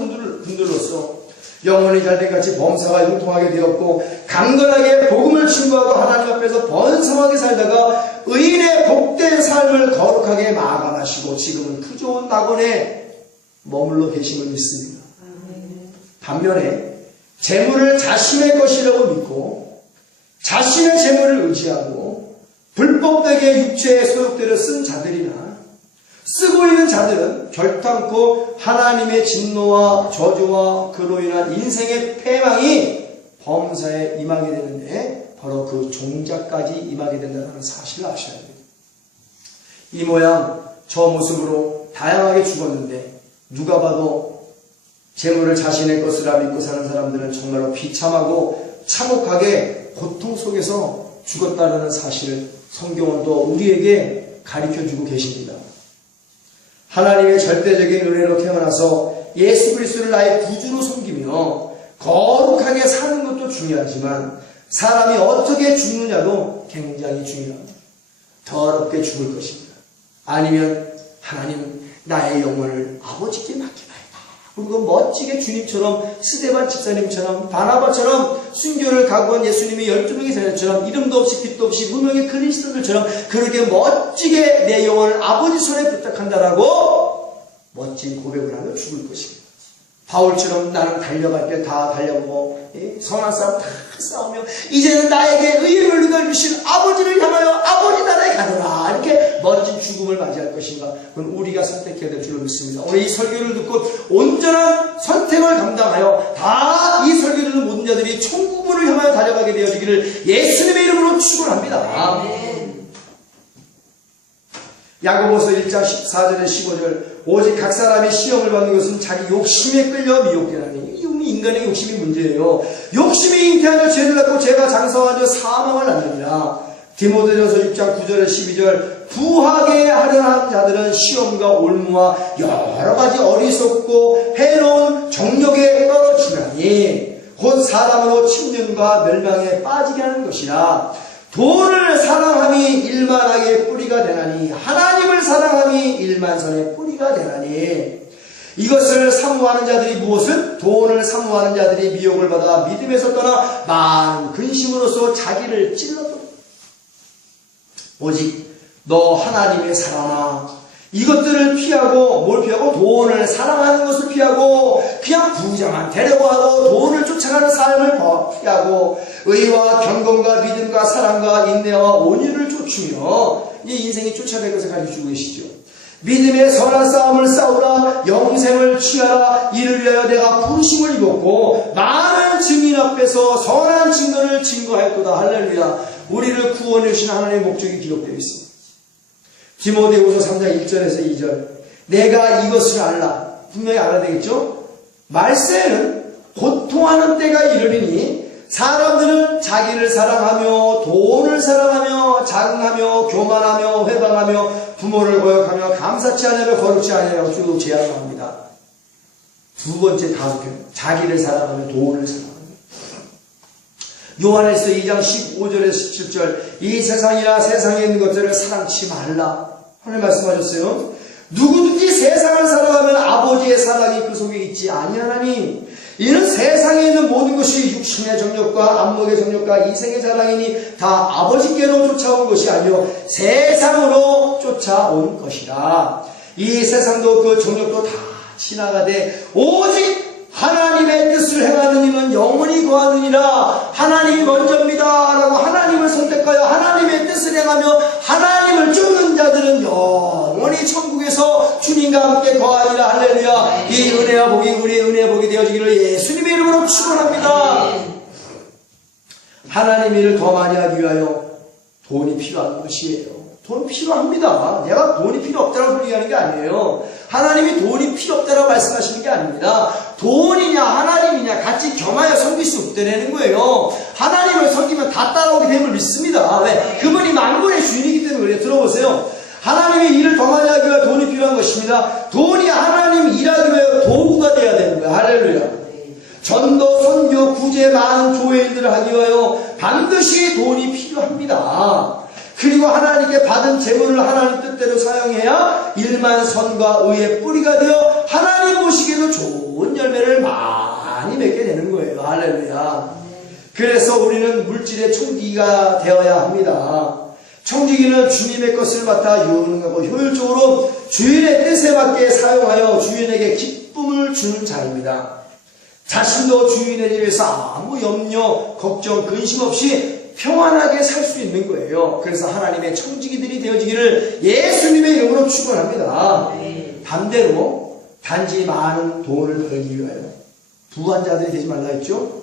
분들로서 영혼이 잘된 같이 범사가 융통하게 되었고 강건하게 복음을 증거하고 하나님 앞에서 번성하게 살다가 의인의 복된 삶을 거룩하게 마감하시고 지금은 그 좋은 낙원에 머물러 계심을 믿습니다. 반면에 재물을 자신의 것이라고 믿고 자신의 재물을 의지하고 불법되게 육체의 소욕대로 쓴 자들이나 쓰고 있는 자들은 결탄코 하나님의 진노와 저주와 그로 인한 인생의 패망이 범사에 임하게 되는데 바로 그 종자까지 임하게 된다는 사실을 아셔야 됩니다. 이 모양 저 모습으로 다양하게 죽었는데 누가 봐도 재물을 자신의 것이라 믿고 사는 사람들은 정말로 비참하고 참혹하게 고통 속에서 죽었다는 사실을 성경은 또 우리에게 가르쳐주고 계십니다. 하나님의 절대적인 은혜로 태어나서 예수 그리스도를 나의 구주로 섬기며 거룩하게 사는 것도 중요하지만 사람이 어떻게 죽느냐도 굉장히 중요합니다. 더럽게 죽을 것입니다. 아니면 하나님은 나의 영혼을 아버지께 맡기나이다. 그리고 멋지게 주님처럼 스데반 집사님처럼 바나바처럼 순교를 각오한 예수님의 12명의 제자처럼 이름도 없이 빛도 없이 무명의 그리스도들처럼 그렇게 멋지게 내 영혼을 아버지 손에 부탁한다라고 멋진 고백을 하며 죽을 것입니다. 바울처럼 나는 달려갈 때 다 달려보고 선한 싸움 다 싸우며 이제는 나에게 의의 멸류관을 주신 아버지를 향하여 아버지 나라에 가노라 이렇게 멋진 죽음을 맞이할 것인가, 그건 우리가 선택해야 될 줄로 믿습니다. 오늘 이 설교를 듣고 온전한 선택을 감당하여 다 이 설교를 듣는 모든 자들이 천국문을 향하여 달려가게 되어지기를 예수님의 이름으로 축원합니다. 야고보서 1장 14절에 15절 오직 각 사람이 시험을 받는 것은 자기 욕심에 끌려 미혹되나니, 인간의 욕심이 문제예요. 욕심이 잉태하여 죄를 낳고 죄가 장성하여 사망을 낳느니라. 디모데전서 6장 9절에 12절 부하게 하려는 자들은 시험과 올무와 여러 가지 어리석고 해로운 정욕에 떨어지나니 곧 사람으로 침륜과 멸망에 빠지게 하는 것이라. 돈을 사랑함이 일만하게 뿌리가 되나니 하나님을 사랑함이 일만선의 뿌리가 되나니. 이것을 사모하는 자들이 무엇은? 돈을 사모하는 자들이 미혹을 받아 믿음에서 떠나 많은 근심으로써 자기를 찔러도 오직 너 하나님의 사랑아 이것들을 피하고 뭘 피하고 돈을 사랑하는 것을 피하고 그냥 부자만 되려고 하고 돈을 쫓아가는 삶을 피하고 의와 경건과 믿음과 사랑과 인내와 온유를 쫓으며 이 인생이 쫓아갈 것을 가르쳐주고 계시죠. 믿음의 선한 싸움을 싸우라. 영생을 취하라. 이를 위하여 내가 부르심을 입었고 많은 증인 앞에서 선한 증거를 증거하였도다. 할렐루야. 우리를 구원해 주신 하나님의 목적이 기록되어 있습니다. 디모데후서 3장 1절에서 2절. 내가 이것을 알라. 분명히 알아야 되겠죠? 말세에는 고통하는 때가 이르리니 사람들은 자기를 사랑하며 돈을 사랑하며 자긍하며 교만하며 회방하며 부모를 거역하며 감사치 아니하며 거룩지 아니하며 주로 제안합니다. 두 번째 다속편. 자기를 사랑하며 돈을 사랑하며. 요한에서 2장 15절에서 17절. 이 세상이나 세상에 있는 것들을 사랑치 말라. 하나님 말씀하셨어요. 누구든지 세상을 사랑하면 아버지의 사랑이 그 속에 있지 아니하나니 이는 세상에 있는 모든 것이 육신의 정욕과 안목의 정욕과 이생의 자랑이니 다 아버지께로 쫓아온 것이 아니요 세상으로 쫓아온 것이라. 이 세상도 그 정욕도 다 지나가되 오직 하나님의 뜻을 행하는 이는 영원히 거하느니라. 하나님이 먼저입니다 라고 하나님을 선택하여 하나님의 뜻을 행하며 하나님을 쫓는 자들은 영원히 천국에서 주님과 함께 거하리라. 할렐루야. 이 은혜와 복이 우리의 은혜와 복이 되어지기를 예수님의 이름으로 축원합니다. 하나님 일을 더 많이 하기 위하여 돈이 필요한 것이에요. 돈 필요합니다. 내가 돈이 필요 없다고 얘기하는 게 아니에요. 하나님이 돈이 필요 없다고 말씀하시는 게 아닙니다. 돈이냐 하나님이냐 같이 겸하여 섬길 수 없다는 거예요. 하나님을 섬기면 다 따라오게 됨을 믿습니다. 왜? 그분이 만군의 주인이기 때문에 그래요. 들어보세요. 하나님의 일을 더 많이 하기 위해 돈이 필요한 것입니다. 돈이 하나님 일하기 위해 도구가 되어야 되는 거예요. 할렐루야. 전도, 선교, 구제, 많은 교회인들을 하기 위하여 반드시 돈이 필요합니다. 그리고 하나님께 받은 재물을 하나님 뜻대로 사용해야 일만 선과 의의 뿌리가 되어 하나님 보시기에도 좋은 열매를 많이 맺게 되는 거예요. 할렐루야. 그래서 우리는 물질의 청지기가 되어야 합니다. 청지기는 주님의 것을 맡아 유능하고 효율적으로 주인의 뜻에 맞게 사용하여 주인에게 기쁨을 주는 자입니다. 자신도 주인의 집에서 아무 염려, 걱정, 근심 없이 평안하게 살 수 있는 거예요. 그래서 하나님의 청지기들이 되어지기를 예수님의 이름으로 축원합니다. 반대로 단지 많은 돈을 벌기 위하여 부한 자들이 되지 말라 했죠.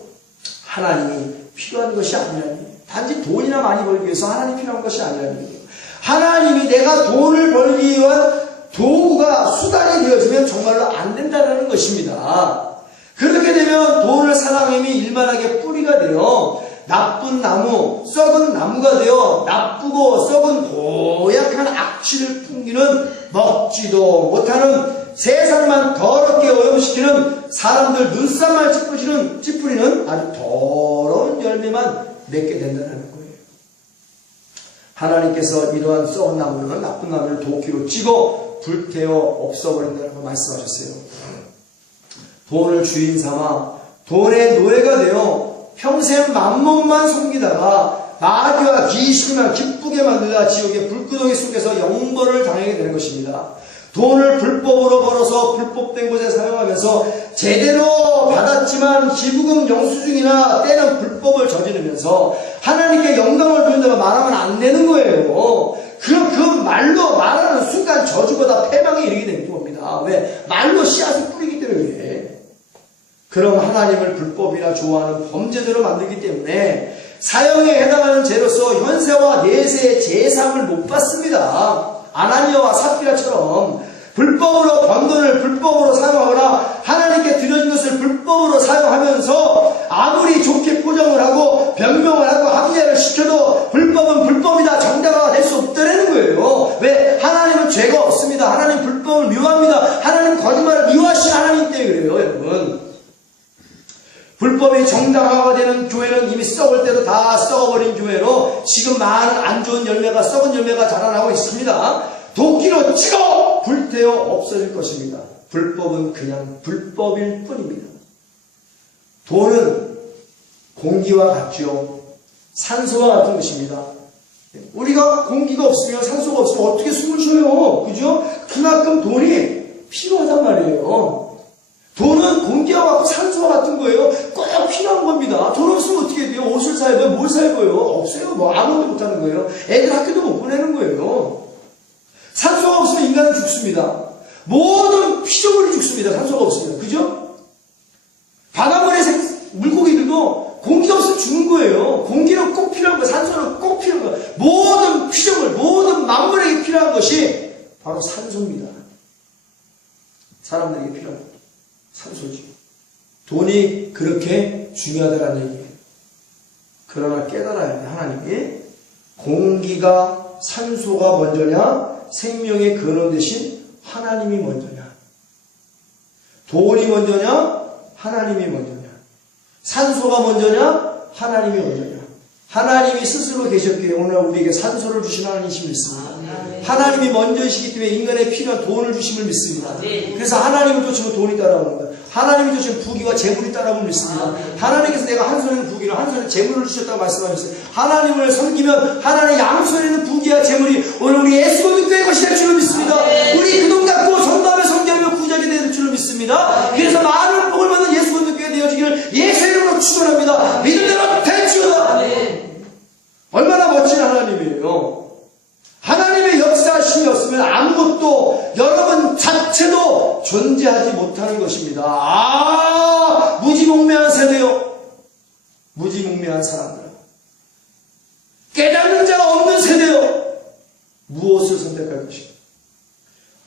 하나님이 필요한 것이 아니라니. 단지 돈이나 많이 벌기 위해서 하나님이 필요한 것이 아니라니. 하나님이 내가 돈을 벌기 위한 도구가 수단이 되어지면 정말로 안 된다는 것입니다. 그렇게 되면 돈을 사랑함이 일만하게 뿌리가 되어 나쁜 나무, 썩은 나무가 되어 나쁘고 썩은 고약한 악취를 풍기는 먹지도 못하는 세상만 더럽게 오염시키는 사람들 눈살만 찌푸리는 아주 더러운 열매만 맺게 된다는 거예요. 하나님께서 이러한 썩은 나무는 나쁜 나무를 도끼로 찌고 불태워 없어버린다고 말씀하셨어요. 돈을 주인 삼아 돈의 노예가 되어 평생 맘몸만 섬기다가 마귀와 귀신만 기쁘게 만들다 지옥의 불구덩이 속에서 영벌을 당하게 되는 것입니다. 돈을 불법으로 벌어서 불법된 곳에 사용하면서 제대로 받았지만 기부금 영수증이나 때는 불법을 저지르면서 하나님께 영광을 돌린다고 말하면 안 되는 거예요. 그럼 그 말로 말하는 순간 저주보다 패망에 이르게 되는 겁니다. 왜? 말로 씨앗을 뿌리기 때문에. 그럼 하나님을 불법이나 좋아하는 범죄자로 만들기 때문에 사형에 해당하는 죄로서 현세와 내세의 제상을 못 받습니다. 아나니아와 삽비라처럼 불법으로 번 돈을 불법으로 사용하거나 하나님께 드려진 것을 불법으로 사용하면서 아무리 좋게 포장을 하고 변명을 하고 합리화를 시켜도 불법은 불법이다 정당화가 될 수 없다는 거예요. 왜? 하나님은 죄가 없습니다. 하나님 불법을 미워합니다. 하나님 거짓말을 미워하신 하나님 때문에 그래요, 여러분. 불법이 정당화가 되는 교회는 이미 썩을 때도 다 썩어버린 교회로 지금 많은 안 좋은 열매가 썩은 열매가 자라나고 있습니다. 도끼로 찍어 불태워 없어질 것입니다. 불법은 그냥 불법일 뿐입니다. 돈은 공기와 같죠. 산소와 같은 것입니다. 우리가 공기가 없으면, 산소가 없으면 어떻게 숨을 쉬어요? 그죠? 그만큼 돈이 필요하단 말이에요. 돈은 공기와 같고 산소와 같은 거예요. 꼭 필요한 겁니다. 돈 없으면 어떻게 돼요? 옷을 사 입어요? 뭘 사 입어요? 없어요. 뭐 아무것도 못하는 거예요. 애들 학교도 못 보내는 거예요. 산소가 없으면 인간은 죽습니다. 모든 피조물이 죽습니다. 산소가 없으면. 그죠? 바닷물의 물고기들도 공기가 없으면 죽는 거예요. 공기는 꼭 필요한 거예요. 산소는 꼭 필요한 거예요. 모든 피조물, 모든 만물에게 필요한 것이 바로 산소입니다. 사람들에게 필요한 산소죠. 돈이 그렇게 중요하다는 얘기예요. 그러나 깨달아야 돼. 하나님이 공기가 산소가 먼저냐, 생명의 근원 대신 하나님이 먼저냐, 돈이 먼저냐, 하나님이 먼저냐, 산소가 먼저냐, 하나님이 먼저냐. 하나님이 스스로 계셨기에 오늘 우리에게 산소를 주신 하나님이심을 믿습니다. 하나님이 먼저이시기 때문에 인간에 필요한 돈을 주심을 믿습니다. 그래서 하나님을 쫓으면 돈이 따라오는 거예요. 하나님이 주신 부귀와 재물이 따라오면 믿습니다. 하나님께서 내가 한 손에는 부귀를, 한 손에 재물을 주셨다고 말씀하셨어요. 하나님을 섬기면 하나님의 양손에는 부귀와 재물이 오늘 우리 예수님의 것이 될 줄을 믿습니다. 우리 그 돈 갖고 전도하며 섬기하며 부자게 될 줄을 믿습니다. 그래서 많은 복을 받는 예수님께 되어지기를 예수의 이름으로 축원합니다. 믿음대로 될지어다. 얼마나 멋진 하나님이에요. 하나님의 역사하심이 없으면 아무것도 여러분 자체도 존재하지 못하는 것입니다. 무지몽매한 세대요. 무지몽매한 사람들. 깨닫는 자가 없는 세대요. 무엇을 선택할 것인가?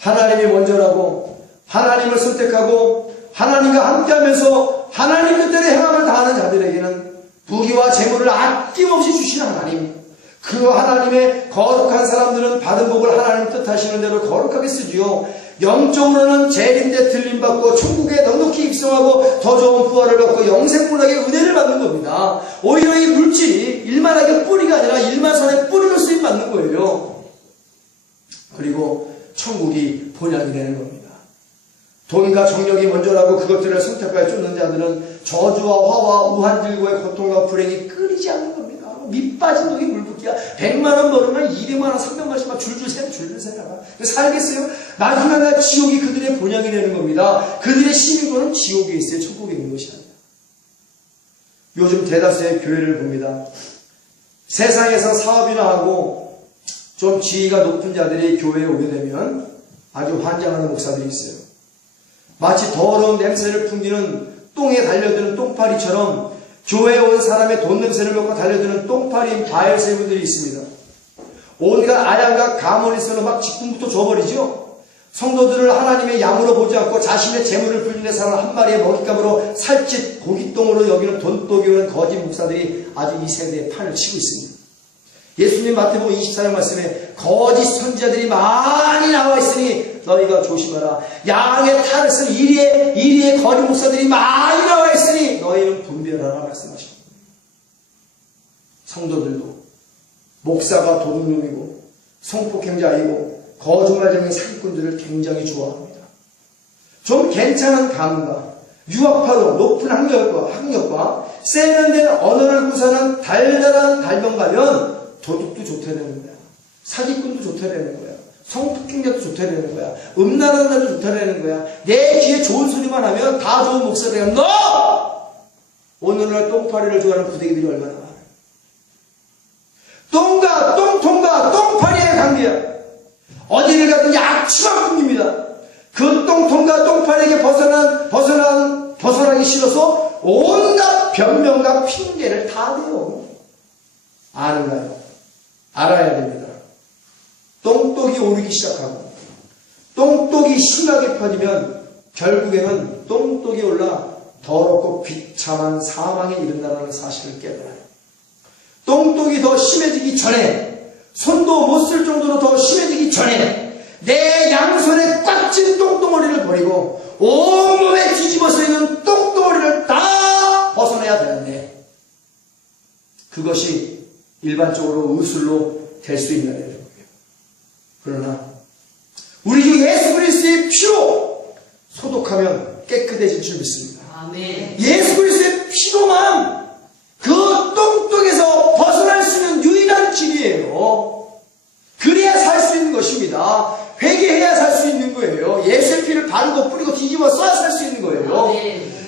하나님이 먼저라고 하나님을 선택하고 하나님과 함께하면서 하나님 뜻대로 행함을 다하는 자들에게는 부귀와 재물을 아낌없이 주시는 하나님, 그 하나님의 거룩한 사람들은 받은 복을 하나님 뜻하시는 대로 거룩하게 쓰지요. 영적으로는 재림대 틀림받고 천국에 넉넉히 입성하고 더 좋은 부활을 받고 영생문학의 은혜를 받는 겁니다. 오히려 이 물질이 일만하게 뿌리가 아니라 일만선의 뿌리로 쓰임받는 거예요. 그리고 천국이 본향이 되는 겁니다. 돈과 정력이 먼저라고 그것들을 선택하여 쫓는 자들은 저주와 화와 우한질고의 고통과 불행이 끊이지 않는 겁니다. 밑 빠진 독이 물 붓기야. 100만원 벌으면 200만원, 300만원씩 막 줄줄 세나가. 살겠어요? 마지막 날 지옥이 그들의 본향이 되는 겁니다. 그들의 시민권은 지옥에 있어요. 천국에 있는 것이 아니라. 요즘 대다수의 교회를 봅니다. 세상에서 사업이나 하고 좀 지위가 높은 자들이 교회에 오게 되면 아주 환장하는 목사들이 있어요. 마치 더러운 냄새를 풍기는 똥에 달려드는 똥파리처럼 교회에 온 사람의 돈 냄새를 맡고 달려드는 똥파리인 바알세부들이 있습니다. 온갖 아양과 가문에서는 막 직분부터 줘버리죠. 성도들을 하나님의 양으로 보지 않고 자신의 재물을 불리는 사람을 한 마리의 먹잇감으로 살짓 고깃똥으로 여기는 돈독이 오는 거짓 목사들이 아주 이 세대에 판을 치고 있습니다. 예수님 마태복음 24장 말씀에 거짓 선지자들이 많이 나와 있으니 너희가 조심하라. 양의 탈을 쓴 이리의 거짓 목사들이 많이 나와 있으니 너희는 분별하라 말씀하십니다. 성도들도 목사가 도둑놈이고 성폭행자이고 거짓말쟁이 사기꾼들을 굉장히 좋아합니다. 좀 괜찮은 가문과 유학파로 높은 학력과 세련된 언어를 구사하는 달달한 달병 가면 도둑도 좋다 되는 거야. 사기꾼도 좋다 되는 거야. 성폭행자도 좋다 되는 거야. 음란한 자도 좋다 되는 거야. 내 귀에 좋은 소리만 하면 다 좋은 목소리가 너! 오늘날 똥파리를 좋아하는 부대기들이 얼마나 많아. 똥과 똥통과 똥파리의 관계야. 어디를 가든지 악취가 풍깁니다. 그 똥통과 똥파리에게 벗어나기 싫어서 온갖 변명과 핑계를 다 대요. 아는가요? 알아야 됩니다. 똥독이 오르기 시작하고 똥독이 심하게 퍼지면 결국에는 똥독이 올라 더럽고 비참한 사망에 이른다는 사실을 깨달아요. 똥독이 더 심해지기 전에, 손도 못 쓸 정도로 더 심해지기 전에 내 양손에 꽉 찐 똥덩어리를 버리고 온몸에 뒤집어서 있는 똥덩어리를 다 벗어내야 되는데 그것이 일반적으로 의술로 될 수 있느냐는 거예요. 그러나 우리 주 예수 그리스도의 피로 소독하면 깨끗해질 줄 믿습니다. 아멘. 예수 그리스도의 피로만 그 똥독에서 벗어날 수 있는 유일한 길이 삶이에요. 그래야 살 수 있는 것입니다. 회개해야 살 수 있는 거예요. 예수의 피를 바르고 뿌리고 뒤집어 써야 살 수 있는 거예요.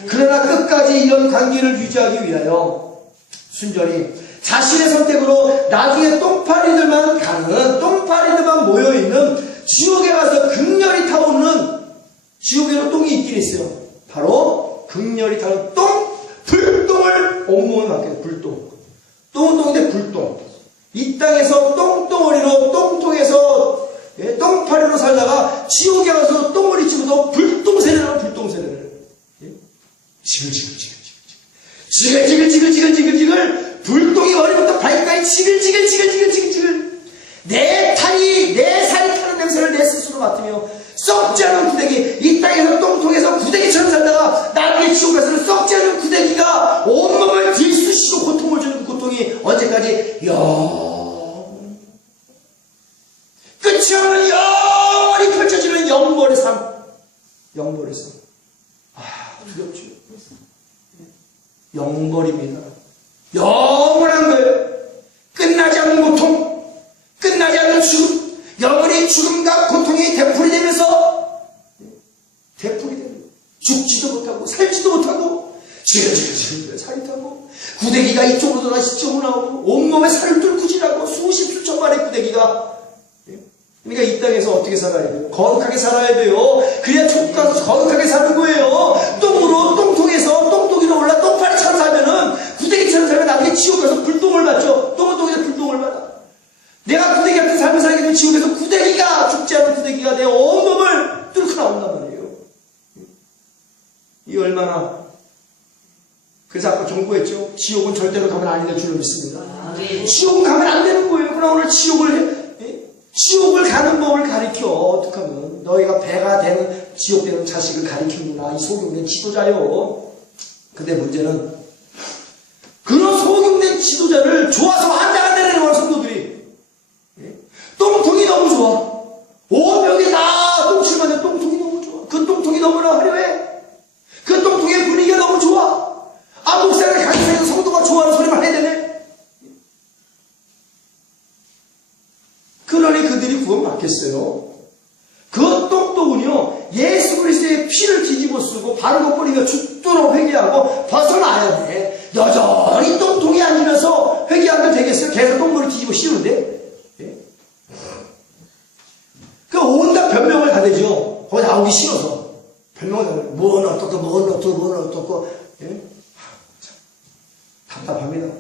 그러나 끝까지 이런 관계를 유지하기 위하여 순전히 자신의 선택으로 나중에 똥파리들만 모여있는 지옥에 가서 극렬히 타오르는, 지옥에는 똥이 있긴 있어요. 바로 극렬히 타오르는 불똥을 온몸을 맡겨요. 불똥. 똥은 똥인데 불똥. 이 땅에서 똥덩어리로 똥통에서 똥파리로 살다가 지옥에 가서 똥을 잊지부터 불똥세례를 하고 불똥세례를. 지글지글 불똥이 머리부터 발까지 지글지글 내 살이 타는 냄새를 내 스스로 맡으며 썩지 않은 구데기, 이 땅에서 똥통에서 구데기처럼 살다가 나중에 지옥 가서는 썩지 않은 구데기가 온몸을 들쑤시고 고통을 주는 그 고통이 언제까지 끝이 없는 영원히 펼쳐지는 영벌의 삶. 영벌의 삶. 두렵죠. 영벌입니다. 영원한 거예요. 끝나지 않는 고통, 끝나지 않는 죽음, 영원히 죽음과 고통이 되풀이 되면서 죽지도 못하고 살지도 못하고 지글지글 살이 타고 구데기가 이쪽으로 돌아 이쪽으로 나오고 온몸에 살을 뚫고 지나고 수십 수천 마리의 구데기가. 그러니까 이 땅에서 어떻게 살아야 돼요? 거룩하게 살아야 돼요. 그래야 천국 가서 거룩하게 사는 거예요. 똥으로 똥통에서 똥똥이로 올라 똥파리처럼 살면은, 구데기처럼 살면 나중에 지옥 가서 불똥을 받죠. 똥은 똥에서 불똥을 받아. 내가 구데기 같은 삶을 살게 되면 지옥에서 구데기가, 죽지 않은 구데기가 내 온몸을 뚫고 나온단 말이에요. 이 얼마나. 그래서 아까 경고했죠. 지옥은 절대로 가면 안 될 줄로 믿습니다. 지옥은 가면 안 되는 거예요. 그러나 오늘 지옥을 가는 법을 가리켜. 어떡하면 너희가 배가 되는 지옥 되는 자식을 가리키는구나. 이 소경된 지도자요. 근데 문제는 그런 소경된 지도자를 좋아서 환장한 데는 오늘 성도들이 똥통이 너무 좋아. 온 벽에 다 똥칠만한 똥통이 너무 좋아. 그 똥통이 너무나 화려해. 그 똥통의 분위기가 너무 좋아. 목사가 강의에서 성도가 좋아하는 소리만 해야 되네. 그러니 그들이 구원받겠어요. 그 똥똥은요, 예수 그리스도의 피를 뒤집어 쓰고 바르고 뿌리며 죽도록 회개하고 벗어나야 돼. 여전히 똥통이 앉으면서 회개하면 되겠어요? 계속 똥물을 뒤집어 씌우는데? 그 온갖 변명을 다 되죠. 거기 나오기 싫어서. 변명을 다 되죠. 뭔 어떻고. 답답합니다.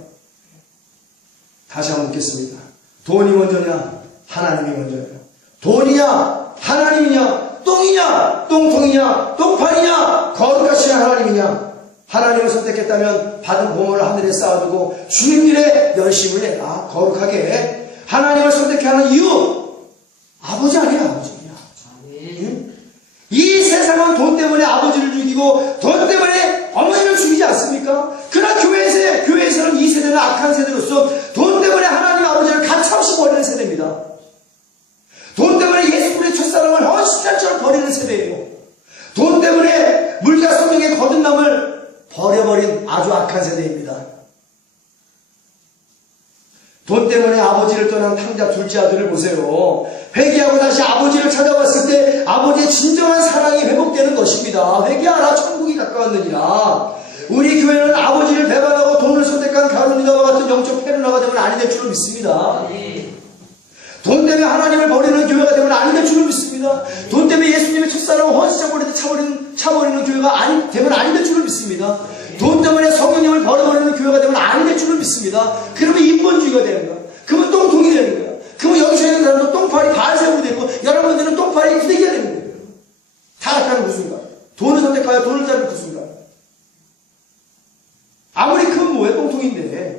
다시 한번 묻겠습니다. 돈이 먼저냐? 하나님이 먼저예요. 돈이냐? 하나님이냐? 똥이냐? 똥통이냐? 똥파리냐? 거룩하신 하나님이냐? 하나님을 선택했다면 받은 보물을 하늘에 쌓아두고 주님 일에 열심을 내라. 거룩하게. 하나님을 선택하는 이유, 아버지 아니야, 아버지냐? 응? 이 세상은 돈 때문에 아버지를 죽이고 돈 때문에 어머니를 죽이지 않습니까? 그러나 교회에서는 이 세대는 악한 세대로서 돈 때문에 하나님 아버지를 가차없이 버리는 세대입니다. 돈 때문에 예수 그리스도의 첫사랑을 헌신자처럼 버리는 세대예요. 돈 때문에 물과 성령의 거듭남을 버려버린 아주 악한 세대입니다. 돈 때문에 아버지를 떠난 탕자 둘째 아들을 보세요. 회개하고 다시 아버지를 찾아왔을 때 아버지의 진정한 사랑이 회복되는 것입니다. 회개하라, 천국이 가까웠느니라. 우리 교회는 아버지를 배반하고 돈을 선택한 가룟유다와 같은 영적 페르나가 되면 아니 될 줄로 믿습니다. 돈 때문에 하나님을 버리는 교회가 되면 아니 될 줄로 믿습니다. 돈 때문에 예수님의 첫사랑을 헌신자 버리듯 차버리는 교회가 되면 아니 될 줄로 믿습니다. 돈 때문에 성령님을 버려버리는 교회가 되면 아니 될 줄로 믿습니다. 그러면 인본주의가 되는 거야. 그러면 똥통이 되는 거야. 그러면 여기서 있는 사람도 똥파리 바알새우로 되고 여러분들은 똥파리 구데기가 되는 거예요. 다 같다는 그 순간. 돈을 선택하여 돈을 자르는 그 순간. 아무리 큰 뭐예요? 똥통인데.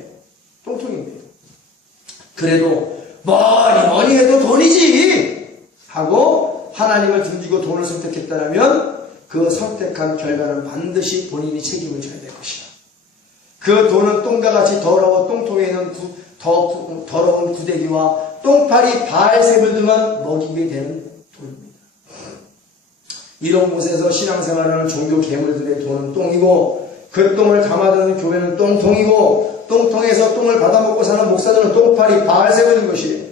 그래도 뭐니 해도 돈이지 하고 하나님을 등지고 돈을 선택했다면 그 선택한 결과는 반드시 본인이 책임을 져야 될 것이다. 그 돈은 똥과 같이 더러워 똥통에 있는 더러운 구데기와 똥파리 바알새우 등만 먹이게 되는 돈입니다. 이런 곳에서 신앙생활하는 종교 괴물들의 돈은 똥이고 그 똥을 담아두는 교회는 똥통이고 똥통에서 똥을 받아먹고 사는 목사들은 똥파리 바알세불인 것이에요.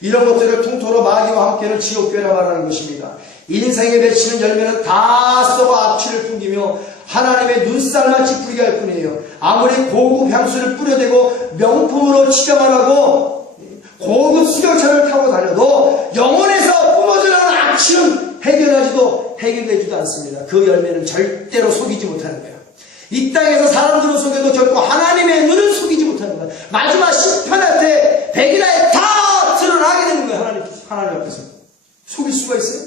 이런 것들을 통틀어 마귀와 함께는 지옥교회라 말하는 것입니다. 인생에 맺히는 열매는 다 썩어 악취를 풍기며 하나님의 눈살만 뿌리게 할 뿐이에요. 아무리 고급 향수를 뿌려대고 명품으로 치장을 하고 고급 수경차를 타고 다녀도 영혼에서 뿜어져 나오는 악취는 해결되지도 않습니다. 그 열매는 절대로 속이지 못하는 거예요. 이 땅에서 사람들은 속여도 결코 하나님의 눈은 속이지 못하는 거예요. 마지막 심판할 때 백일하에 다 드러나게 되는 거예요. 하나님 앞에서. 속일 수가 있어요?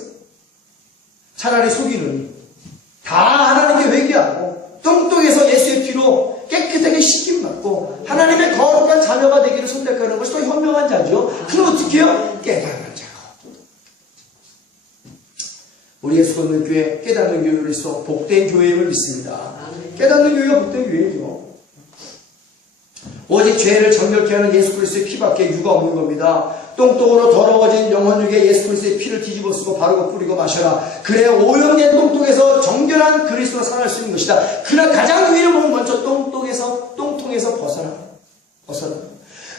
차라리 속이는 다 하나님께 회개하고 똥똥에서 예수의 피로 깨끗하게 씻김받고 하나님의 거룩한 자녀가 되기를 선택하는 것이 더 현명한 자죠. 그럼 어떻게 해요? 깨달은 자고. 우리 예수 믿는 교회, 깨닫는 교회로서 복된 교회를 믿습니다. 깨닫는 교회가 복된 교회죠. 오직 죄를 정결케 하는 예수 그리스도의 피밖에 유가 없는 겁니다. 똥똥으로 더러워진 영혼육에 예수 그리스도의 피를 뒤집어 쓰고 바르고 뿌리고 마셔라. 그래야 오염된 똥통에서 정결한 그리스도가 살아날 수 있는 것이다. 그러나 가장 위를 보면 먼저 똥통에서 벗어나.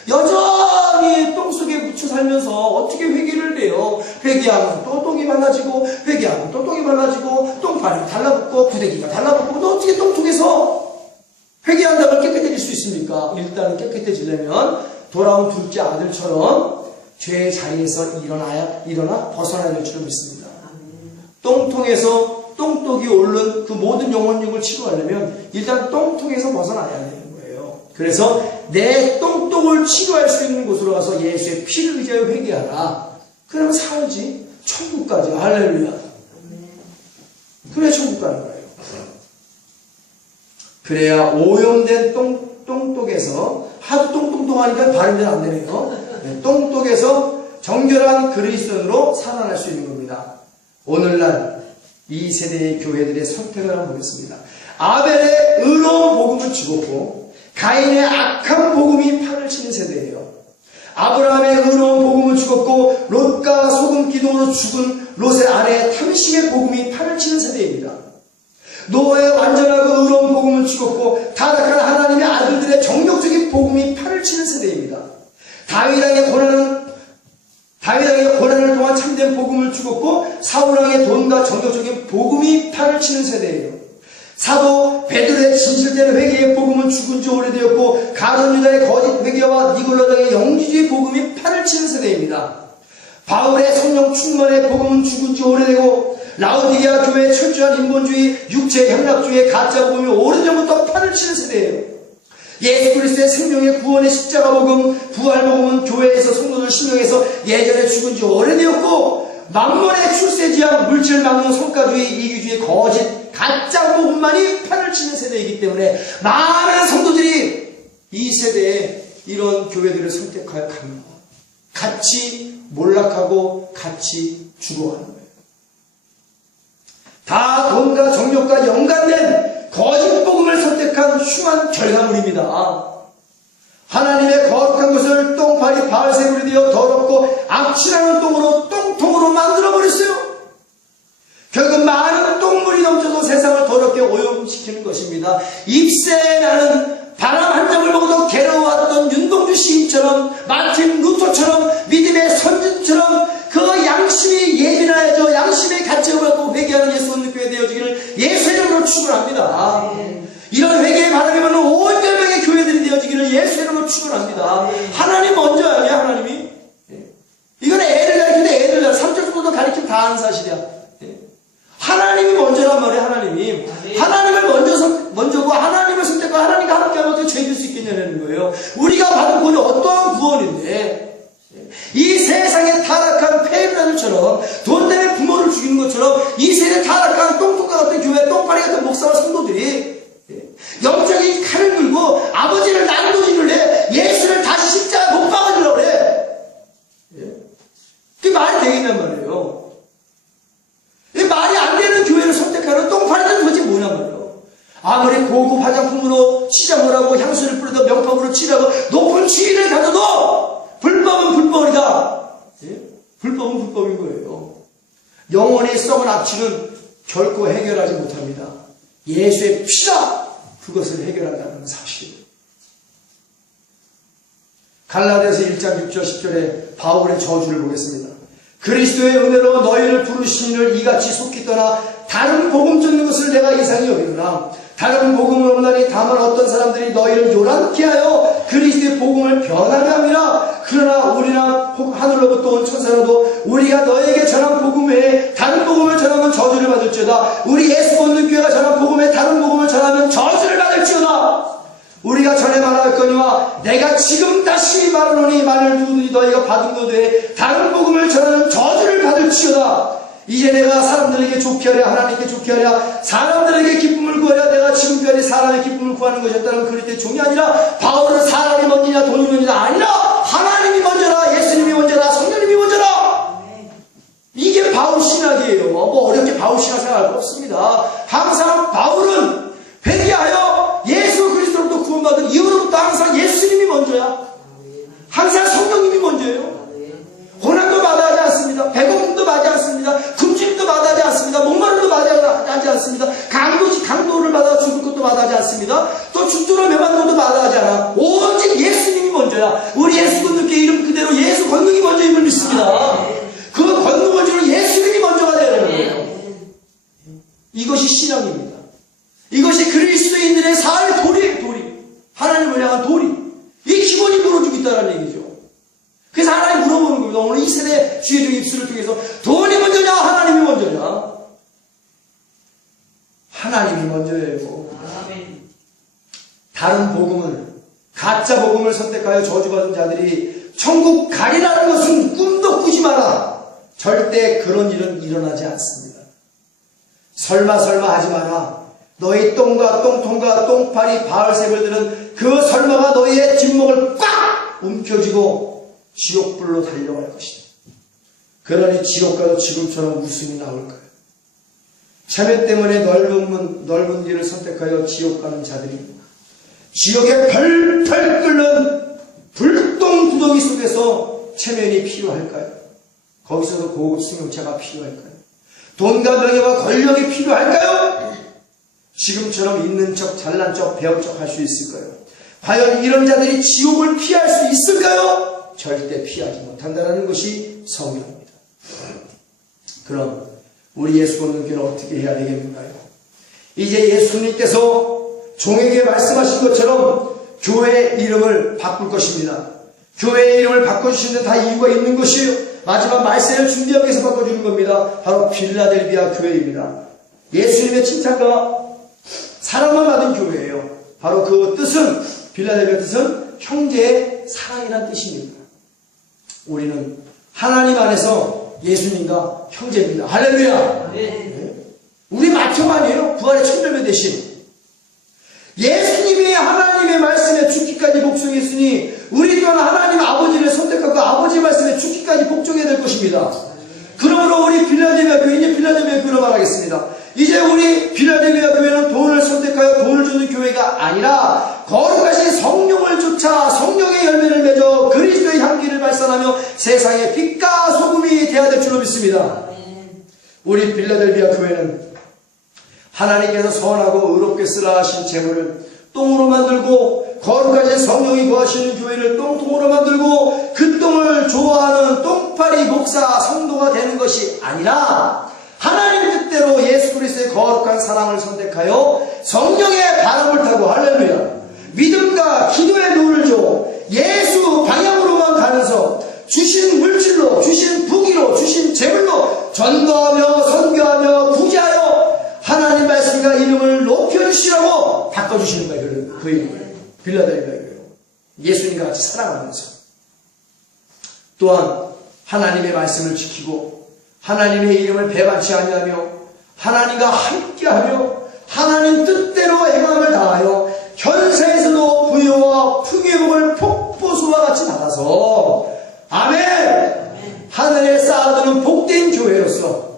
여전히 똥 속에 묻혀 살면서 어떻게 회개를 해요? 회개하면 또 똥이 말라지고, 회개하면 또 똥이 말라지고, 똥파리가 달라붙고, 구데기가 달라붙고, 또 어떻게 똥통에서 회개한다면 깨끗해질 수 있습니까? 일단은 깨끗해지려면 돌아온 둘째 아들처럼 죄의 자리에서 일어나 벗어나야 될 줄을 믿습니다. 똥통에서 똥독이 오른 그 모든 영혼육을 치료하려면 일단 똥통에서 벗어나야 되는 거예요. 그래서 내 똥독을 치료할 수 있는 곳으로 가서 예수의 피를 의지하여 회개하라. 그러면 살지. 천국 가지. 할렐루야. 그래 천국 가는 거예요. 그래야 오염된 똥독에서 하도 똥똥똥하니까 발음대로 안 되네요. 똥독에서 정결한 그리스도인으로 살아날 수 있는 겁니다. 오늘날 이 세대의 교회들의 선택을 한번 보겠습니다. 아벨의 의로운 복음을 죽었고 가인의 악한 복음이 판을 치는 세대예요. 아브라함의 의로운 복음을 죽었고 롯과 소금 기둥으로 죽은 롯의 아내 탐식의 복음이 판을 치는 세대입니다. 노아의 완전하고 의로운 복음을 죽었고 타락한 하나님의 아들들의 정욕적인 복음이 판을 치는 세대입니다. 다윗왕의 고난을 통한 참된 복음을 죽었고 사울왕의 돈과 정욕적인 복음이 판을 치는 세대예요. 사도 베드로의 진실된 회개의 복음은 죽은 지 오래되었고 가룟 유다의 거짓 회개와 니골라당의 영지주의 복음이 판을 치는 세대입니다. 바울의 성령 충만의 복음은 죽은 지 오래되고 라오디게아 교회의 철저한 인본주의, 육체 향락주의 가짜 복음이 오래전부터 판을 치는 세대예요. 예수 그리스도의 생명의 구원의 십자가 복음, 부활 복음은 교회에서 성도들 신령에서 예전에 죽은 지 오래되었고 만몬의 출세지향, 물질 막는 성과주의, 이기주의, 거짓, 가짜 복음만이 판을 치는 세대이기 때문에 많은 성도들이 이 세대에 이런 교회들을 선택하여 갑니다. 같이 몰락하고 같이 죽어가는 거예요. 다 돈과 정욕과 연관된 거짓 복음을 선택한 흉한 결과물입니다. 하나님의 거룩한 것을 똥파리 바알세불이 되어 더럽고 악취나는 똥통으로 만들어버렸어요. 결국 많은 똥물이 넘쳐서 세상을 더럽게 오염시키는 것입니다. 잎새에 나는 바람 한 점을 먹어도 괴로워왔던 윤동주 시인처럼 마틴 루터처럼 믿음의 선진처럼 그 양심이 예민하여져 양심의 가책을 받고 회개하는 예수 믿는 교회 되어지기를 예수의 이름으로 축원합니다. 이런 회개의 바람이면 온 열명의 교회들이 되어지기를 예수의 이름으로 축원합니다. 하나님 먼저 아니야 하나님이? 이건 애들 가르치는데 애들 3절 정도 가르치면 다 아는 사실이야. 하나님이 먼저란 말이에요. 하나님을 먼저고 하나님을 선택하고 하나님과 함께하면 어떻게 죄질 수 있겠냐는 거예요. 우리가 받은 구원이 어떠한 구원인데 이 세상에 타락한 폐륜아들처럼 돈 때문에 부모를 죽이는 것처럼 이 세상에 타락한 똥통과 같은 교회 똥파리 같은 목사와 성도들이 영적인 칼을 들고 아버지를 난도질을 해 예수를 다시 십자가에 못 박아주려고 그래. 그게 말이 되겠냔 말이에요. 말이 안 되는 교회를 선택하는 똥파리는 도대체 뭐냔 말이에요. 아무리 고급 화장품으로 치장을 하고 향수를 뿌려도 명품으로 칠하고 높은 지위를 가져도 불법은 불법이다. 불법은 불법인 거예요. 영혼의 썩은 악취는 결코 해결하지 못합니다. 예수의 피가 그것을 해결한다는 사실입니다. 갈라디아서 1장 6절 10절에 바울의 저주를 보겠습니다. 그리스도의 은혜로 너희를 부르신 이를 이같이 속히 떠나 다른 복음 듣는 것을 내가 이상히 여기노라. 다른 복음은 없나니 다만 어떤 사람들이 너희를 요란케 하여 그리스도의 복음을 변하게 함이라. 그러나 우리나 하늘로부터 온 천사라도 우리가 너에게 전한 복음 외에 다른 복음을 전하면 저주를 받을지어다. 우리 예수 믿는 교회가 전한 복음 외에 다른 복음을 전하면 저주를 받을지어다. 우리가 전에 말하였거니와 내가 지금 다시 말하노니 만일 누구든지 너희가 받은 것 외에 다른 복음을 전하는 저주를 받을지어다. 이제 내가 사람들에게 좋게 하랴 하나님께 좋게 하랴 사람들에게 기쁨을 구하랴 내가 지금까지 사람의 기쁨을 구하는 것이었다는 그리스도의 종이 아니라 바울은 사람이 먼저냐 돈이 먼저냐 아니라 하나님이 먼저라 예수님이 먼저라 성령님이 먼저라. 이게 바울 신학이에요. 뭐 어렵게 바울 신학 생각할 거 없습니다. 항상 바울은 회개하여 예수 그리스도로부터 구원받은 이후로부터 항상 예수님이 먼저야. 항상 성령님이 먼저예요. 고난도 마다하지 않습니다. 배고픔도 마다하지 않습니다. 굶주림도 마다하지 않습니다. 목마름도 마다하지 않습니다. 강도를 받아 죽을 것도 마다하지 않습니다. 또 죽도록 매만도도 마다하지 않아. 오직 예수님이 먼저야. 우리 예수 건너께 이름 그대로 예수 권능이 먼저임을 믿습니다. 그 권능 먼저로 예수님이 먼저가 되는 거예요. 이것이 신앙입니다. 이것이 그리스도인들의 삶의 도리. 하나님을 향한 도리. 이 기본이 무너지고 있다는 얘기죠. 그래서 하나님 물어보는 겁니다. 오늘 이 세대 주의 입술을 통해서 돈이 먼저냐 하나님이 먼저냐. 하나님이 먼저예요. 다른 복음을 가짜 복음을 선택하여 저주받은 자들이 천국 가리라는 것은 꿈도 꾸지 마라. 절대 그런 일은 일어나지 않습니다. 설마 하지 마라. 너희 똥과 똥통과 똥파리 바알세벌들은 그 설마가 너희의 뒷목을 꽉 움켜쥐고 지옥불로 달려갈 것이다. 그러니 지옥 가도 지금처럼 웃음이 나올 거예요. 체면 때문에 넓은 길을 선택하여 지옥 가는 자들입니다. 지옥에 펄펄 끓는 불똥 구덩이 속에서 체면이 필요할까요? 거기서도 고급 승용차가 필요할까요? 돈과 명예와 권력이 필요할까요? 지금처럼 있는 척, 잘난 척, 배운 척 할 수 있을까요? 과연 이런 자들이 지옥을 피할 수 있을까요? 절대 피하지 못한다는 것이 성경입니다. 그럼 우리 예수 믿는 교회는 어떻게 해야 되겠는가요? 이제 예수님께서 종에게 말씀하신 것처럼 교회의 이름을 바꿀 것입니다. 교회의 이름을 바꿔주시는 데 다 이유가 있는 것이에요. 마지막 말씀을 준비하기 위해서 바꿔주는 겁니다. 바로 빌라델비아 교회입니다. 예수님의 칭찬과 사랑을 받은 교회예요. 바로 그 뜻은 빌라델비아 뜻은 형제의 사랑이라는 뜻입니다. 우리는 하나님 안에서 예수님과 형제입니다. 할렐루야. 네. 우리 맏형아니에요. 부활의 천명의 대신 예수님이 하나님의 말씀에 죽기까지 복종했으니 우리 또한 하나님 아버지를 선택하고 아버지의 말씀에 죽기까지 복종해야 될 것입니다. 그러므로 우리 빌라델비아 교회, 이제 빌라델비아 교회로 말하겠습니다. 이제 우리 빌라델비아 교회는 돈을 선택하여 돈을 주는 교회가 아니라 거룩하신 성령을 쫓아 성령의 열매를 맺어 그리스도의 향기를 발산하며 세상의 빛과 소금이 되어야 될 줄로 믿습니다. 우리 빌라델비아 교회는 하나님께서 선하고 의롭게 쓰라 하신 재물을 똥으로 만들고 거룩하신 성령이 거하시는 교회를 똥통으로 만들고 그 똥을 좋아하는 똥파리 목사 성도가 되는 것이 아니라 하나님 뜻대로 예수 그리스도의 거룩한 사랑을 선택하여 성령의 바람을 타고 할렐루야 믿음과 기도의 눈을 줘 예수 방향으로만 가면서 주신 물질로 주신 부기로 주신 재물로 전도하며 선교하며 부지하여 하나님 말씀과 이름을 높여주시라고 바꿔주시는 거예요. 그 이름을 빌라델비아 교회로 예수님과 같이 살아가면서 또한 하나님의 말씀을 지키고 하나님의 이름을 배반치 아니하며 하나님과 함께하며 하나님 뜻대로 애감을 다하여 현세에서도 부유와 풍요의 복을 폭포수와 같이 받아서 아멘 하늘에 쌓아두는 복된 교회로서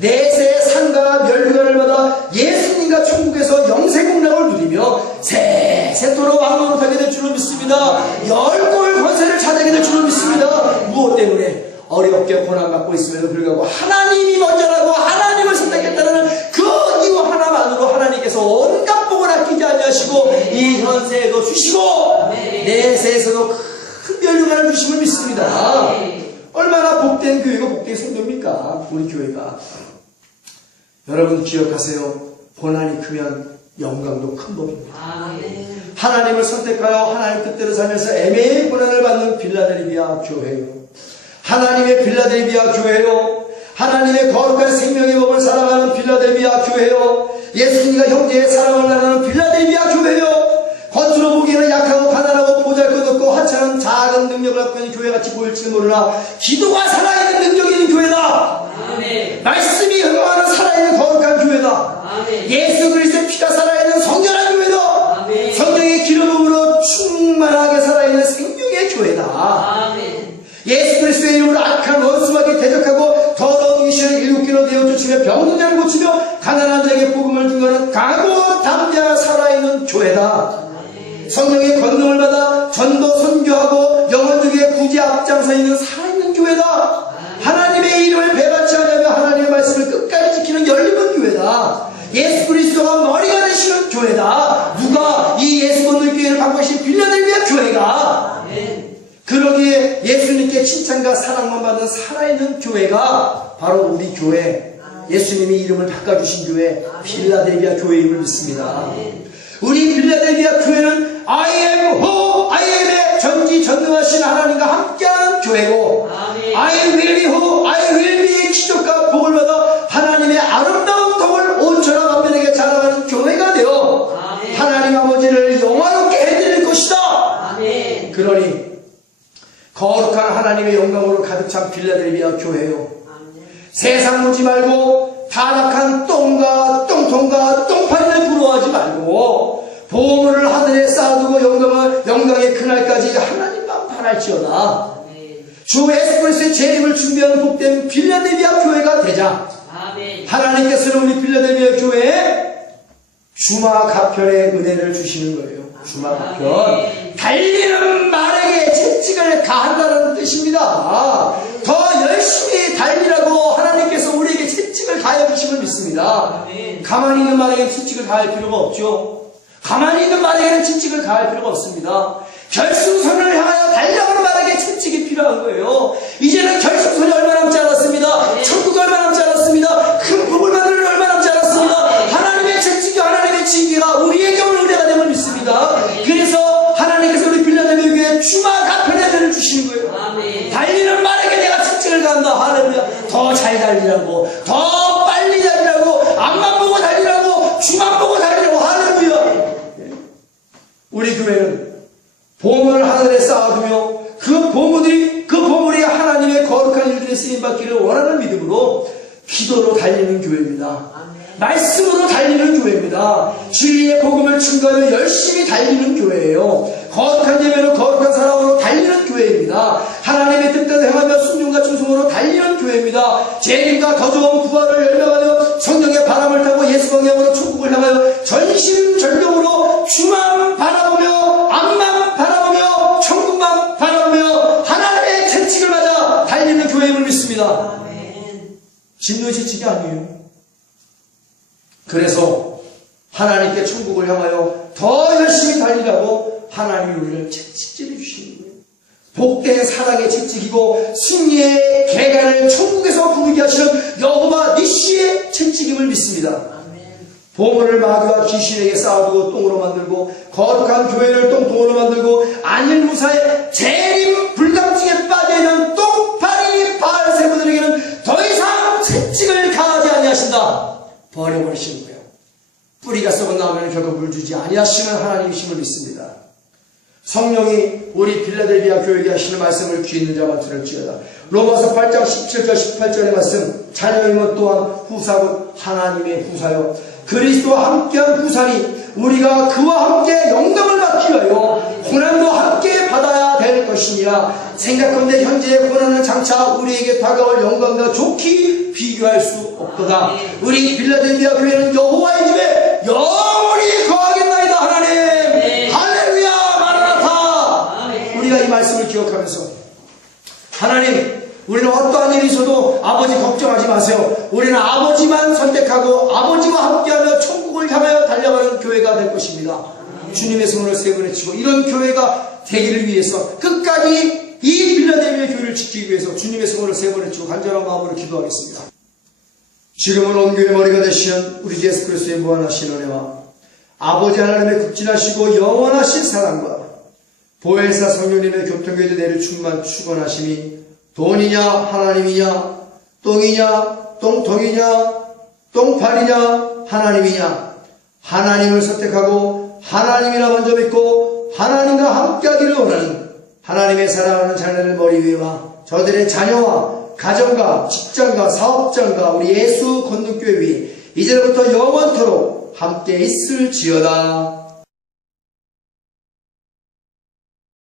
내세의 상과 멸류관을 받아 예수님과 천국에서 영생공락을 누리며 세세토록 왕노릇하게 될 줄로 믿습니다. 열골 권세를 차지하게 될 줄로 믿습니다. 무엇 때문에? 어렵게 고난받고 있음에도 불구하고 하나님이 먼저라고 하나님을 선택했다는 그 이유 하나만으로 하나님께서 온갖 복을 아끼지 않냐 하시고 이 현세에도 주시고 내세에서도 큰 멸류관을 주심을 믿습니다. 얼마나 복된 교회가 복된 성도입니까? 우리 교회가. 여러분 기억하세요. 고난이 크면 영광도 큰 법입니다. 하나님을 선택하여 하나님 뜻대로 살면서 애매히 고난을 받는 빌라델비아 교회요. 하나님의 빌라델비아 교회요. 하나님의 거룩한 생명의 법을 살아가는 빌라델비아 교회요. 예수님과 형제의 사랑을 나누는 빌라델비아 교회요. 겉으로 보기에는 약하고 가난하고 보잘것없고 하찮은 작은 능력을 갖고 있는 교회같이 보일지 모르나 기도가 살아있는 능력이 있는 교회다. 말씀이 흥하는 살아있는 거룩한 교회다. 예수 그리스도의 피가 살아있는 성결한 교회다. 성령의 기름으로 충만하게 살아있는 생명의 교회다. 예수 그리스도의 이름으로 악한 원수에게 대적하고 더러운 귀신을 일곱 개로 내어 쫓으며 병든 자를 고치며 가난한 자에게 복음을 증거하는 강하고 담대한 살아있는 교회다. 성령의 권능을 받아 전도 선교하고 영혼주기에 굳이 앞장서 있는 살아있는 교회다. 하나님의 이름을 배반치 않으며 하나님의 말씀을 끝까지 지키는 열린 교회다. 예수 그리스도가 머리가 되시는 교회다. 누가? 이 예수 본들 교회를 갖고 계신 빌라델비아 교회가. 그러기에 예수님께 칭찬과 사랑만 받는 살아있는 교회가 바로 우리 교회, 예수님이 이름을 바꿔주신 교회 빌라델비아 교회임을 믿습니다. 우리 빌라델비아 교회는 I am who I am의 전지전능하신 하나님과 함께하는 교회고 I will be who I will be의 기적과 복을 받아 하나님의 아름다운 덕을 온 천하 만민에게 자랑하는 교회가 되어 하나님 아버지를 영화롭게 해드릴 것이다. 그러니 거룩한 하나님의 영광으로 가득 찬 빌라델비아 교회요. 세상 보지 말고 타락한 똥과 똥통과 똥파리를 부러워하지 말고 보물을 하늘에 쌓아두고 영광의 그날까지 하나님만 바랄지어다. 주 예수 그리스도의 재림을 준비하는 복된 빌라델비아 교회가 되자. 하나님께서는 우리 빌라델비아 교회에 주마가편의 은혜를 주시는 거예요. 주마가편. 달리는 말에게 채찍을 가한다는 뜻입니다. 더 열심히 달리라고 하나님께서 우리에게 채찍을 가해 주심을 믿습니다. 가만히 있는 말에게 채찍을 가할 필요가 없죠. 가만히 있는 말에게는 채찍을 가할 필요가 없습니다. 결승선을 향하여 달려가는 말에게 채찍이 필요한 거예요. 이제는 결승선이 얼마 남지 않았습니다. 천국이 얼마 남지 않았습니다. 큰 복을 받을 얼마 남지 않았습니다. 하나님의 채찍이 하나님의 징계가 우리에게 오늘 은혜가 됨을 믿습니다. 그래서 하나님께서 우리 빌라델비아 교회에 주마가편의 은혜를 주시는 거예요. 달리는 말에게 내가 채찍을 간다. 할렐루야. 더 잘 달리라고, 더 빨리 달리라고, 앞만 보고 달리라고, 주만 보고 달리라고. 할렐루야. 우리 교회는 보물을 하늘에 쌓아두며 그 보물이 하나님의 거룩한 일들에 쓰임받기를 원하는 믿음으로 기도로 달리는 교회입니다. 말씀으로 달리는 교회입니다. 진리의 복음을 증거하며 열심히 달리는 교회예요. 거룩한 예배로 거룩한 사랑으로 달리는 교회입니다. 하나님의 뜻대로 행하며 순종과 충성으로 달리는 교회입니다. 재림과 더 좋은 부활을 열망하며 성령의 바람을 타고 예수 방향으로 천국을 향하여 전심전력으로 주만 바라보며 앞만 바라보며 천국만 바라보며 하나님의 채찍을 맞아 달리는 교회임을 믿습니다. 진노의 채찍이 아니에요. 그래서 하나님께 천국을 향하여 더 열심히 달리라고 하나님이 우리를 채찍질해 주시는 거예요. 복된 사랑의 채찍이고 승리의 계가를 천국에서 부르게 하시는 여호와 니시의 채찍임을 믿습니다. 보물을 마귀와 귀신에게 쌓아두고 똥으로 만들고 거룩한 교회를 똥통으로 만들고 안일무사의 재림 불감증에 빠져있는 똥파리 바알세부들에게는 더 이상 채찍을 가하지 아니하신다. 버려버리시는 거예요. 뿌리가 썩은 나무에는 결코 물 주지 아니하시는 하나님이심을 믿습니다. 성령이 우리 빌라델비아 교회에 하시는 말씀을 귀 있는 자만 들을지어다. 로마서 8장 17절 18절의 말씀, 자녀인 것 또한 후사곧 하나님의 후사요 그리스도와 함께한 후사니 우리가 그와 함께 영광을 받기 위하여 고난도 함께 받아야 될 것이니라. 생각건대 현재의 고난은 장차 우리에게 다가올 영광과 좋게 비교할 수 없도다. 우리 빌라델비아 교회는 여호와의 집에 영원히 거하겠나이다. 하나님. 할렐루야. 마라나타. 우리가 이 말씀을 기억하면서 하나님, 우리는 어떠한 일이 있어도 아버지 걱정하지 마세요. 우리는 아버지만 선택하고 아버지와 함께하며 천국을 향하여 달려가는 교회가 될 것입니다. 주님의 성을 세 번 외치고 이런 교회가 되기를 위해서 끝까지 이 빌라델비아 교회를 지키기 위해서 주님의 성을 세 번 외치고 간절한 마음으로 기도하겠습니다. 지금은 온 교회 머리가 되신 우리 주 예수 그리스도의 무한하신 은혜와 아버지 하나님의 극진하시고 영원하신 사랑과 보혜사 성령님의 교통교회 내를 축원하심이 돈이냐 하나님이냐 똥이냐 똥통이냐 똥파리냐 하나님이냐 하나님을 선택하고 하나님이라 먼저 믿고 하나님과 함께하기를 원하는 하나님의 사랑하는 자녀들 머리 위에와 저들의 자녀와 가정과 직장과 사업장과 우리 예수 건능교회 위에 이제부터 영원토록 함께 있을지어다.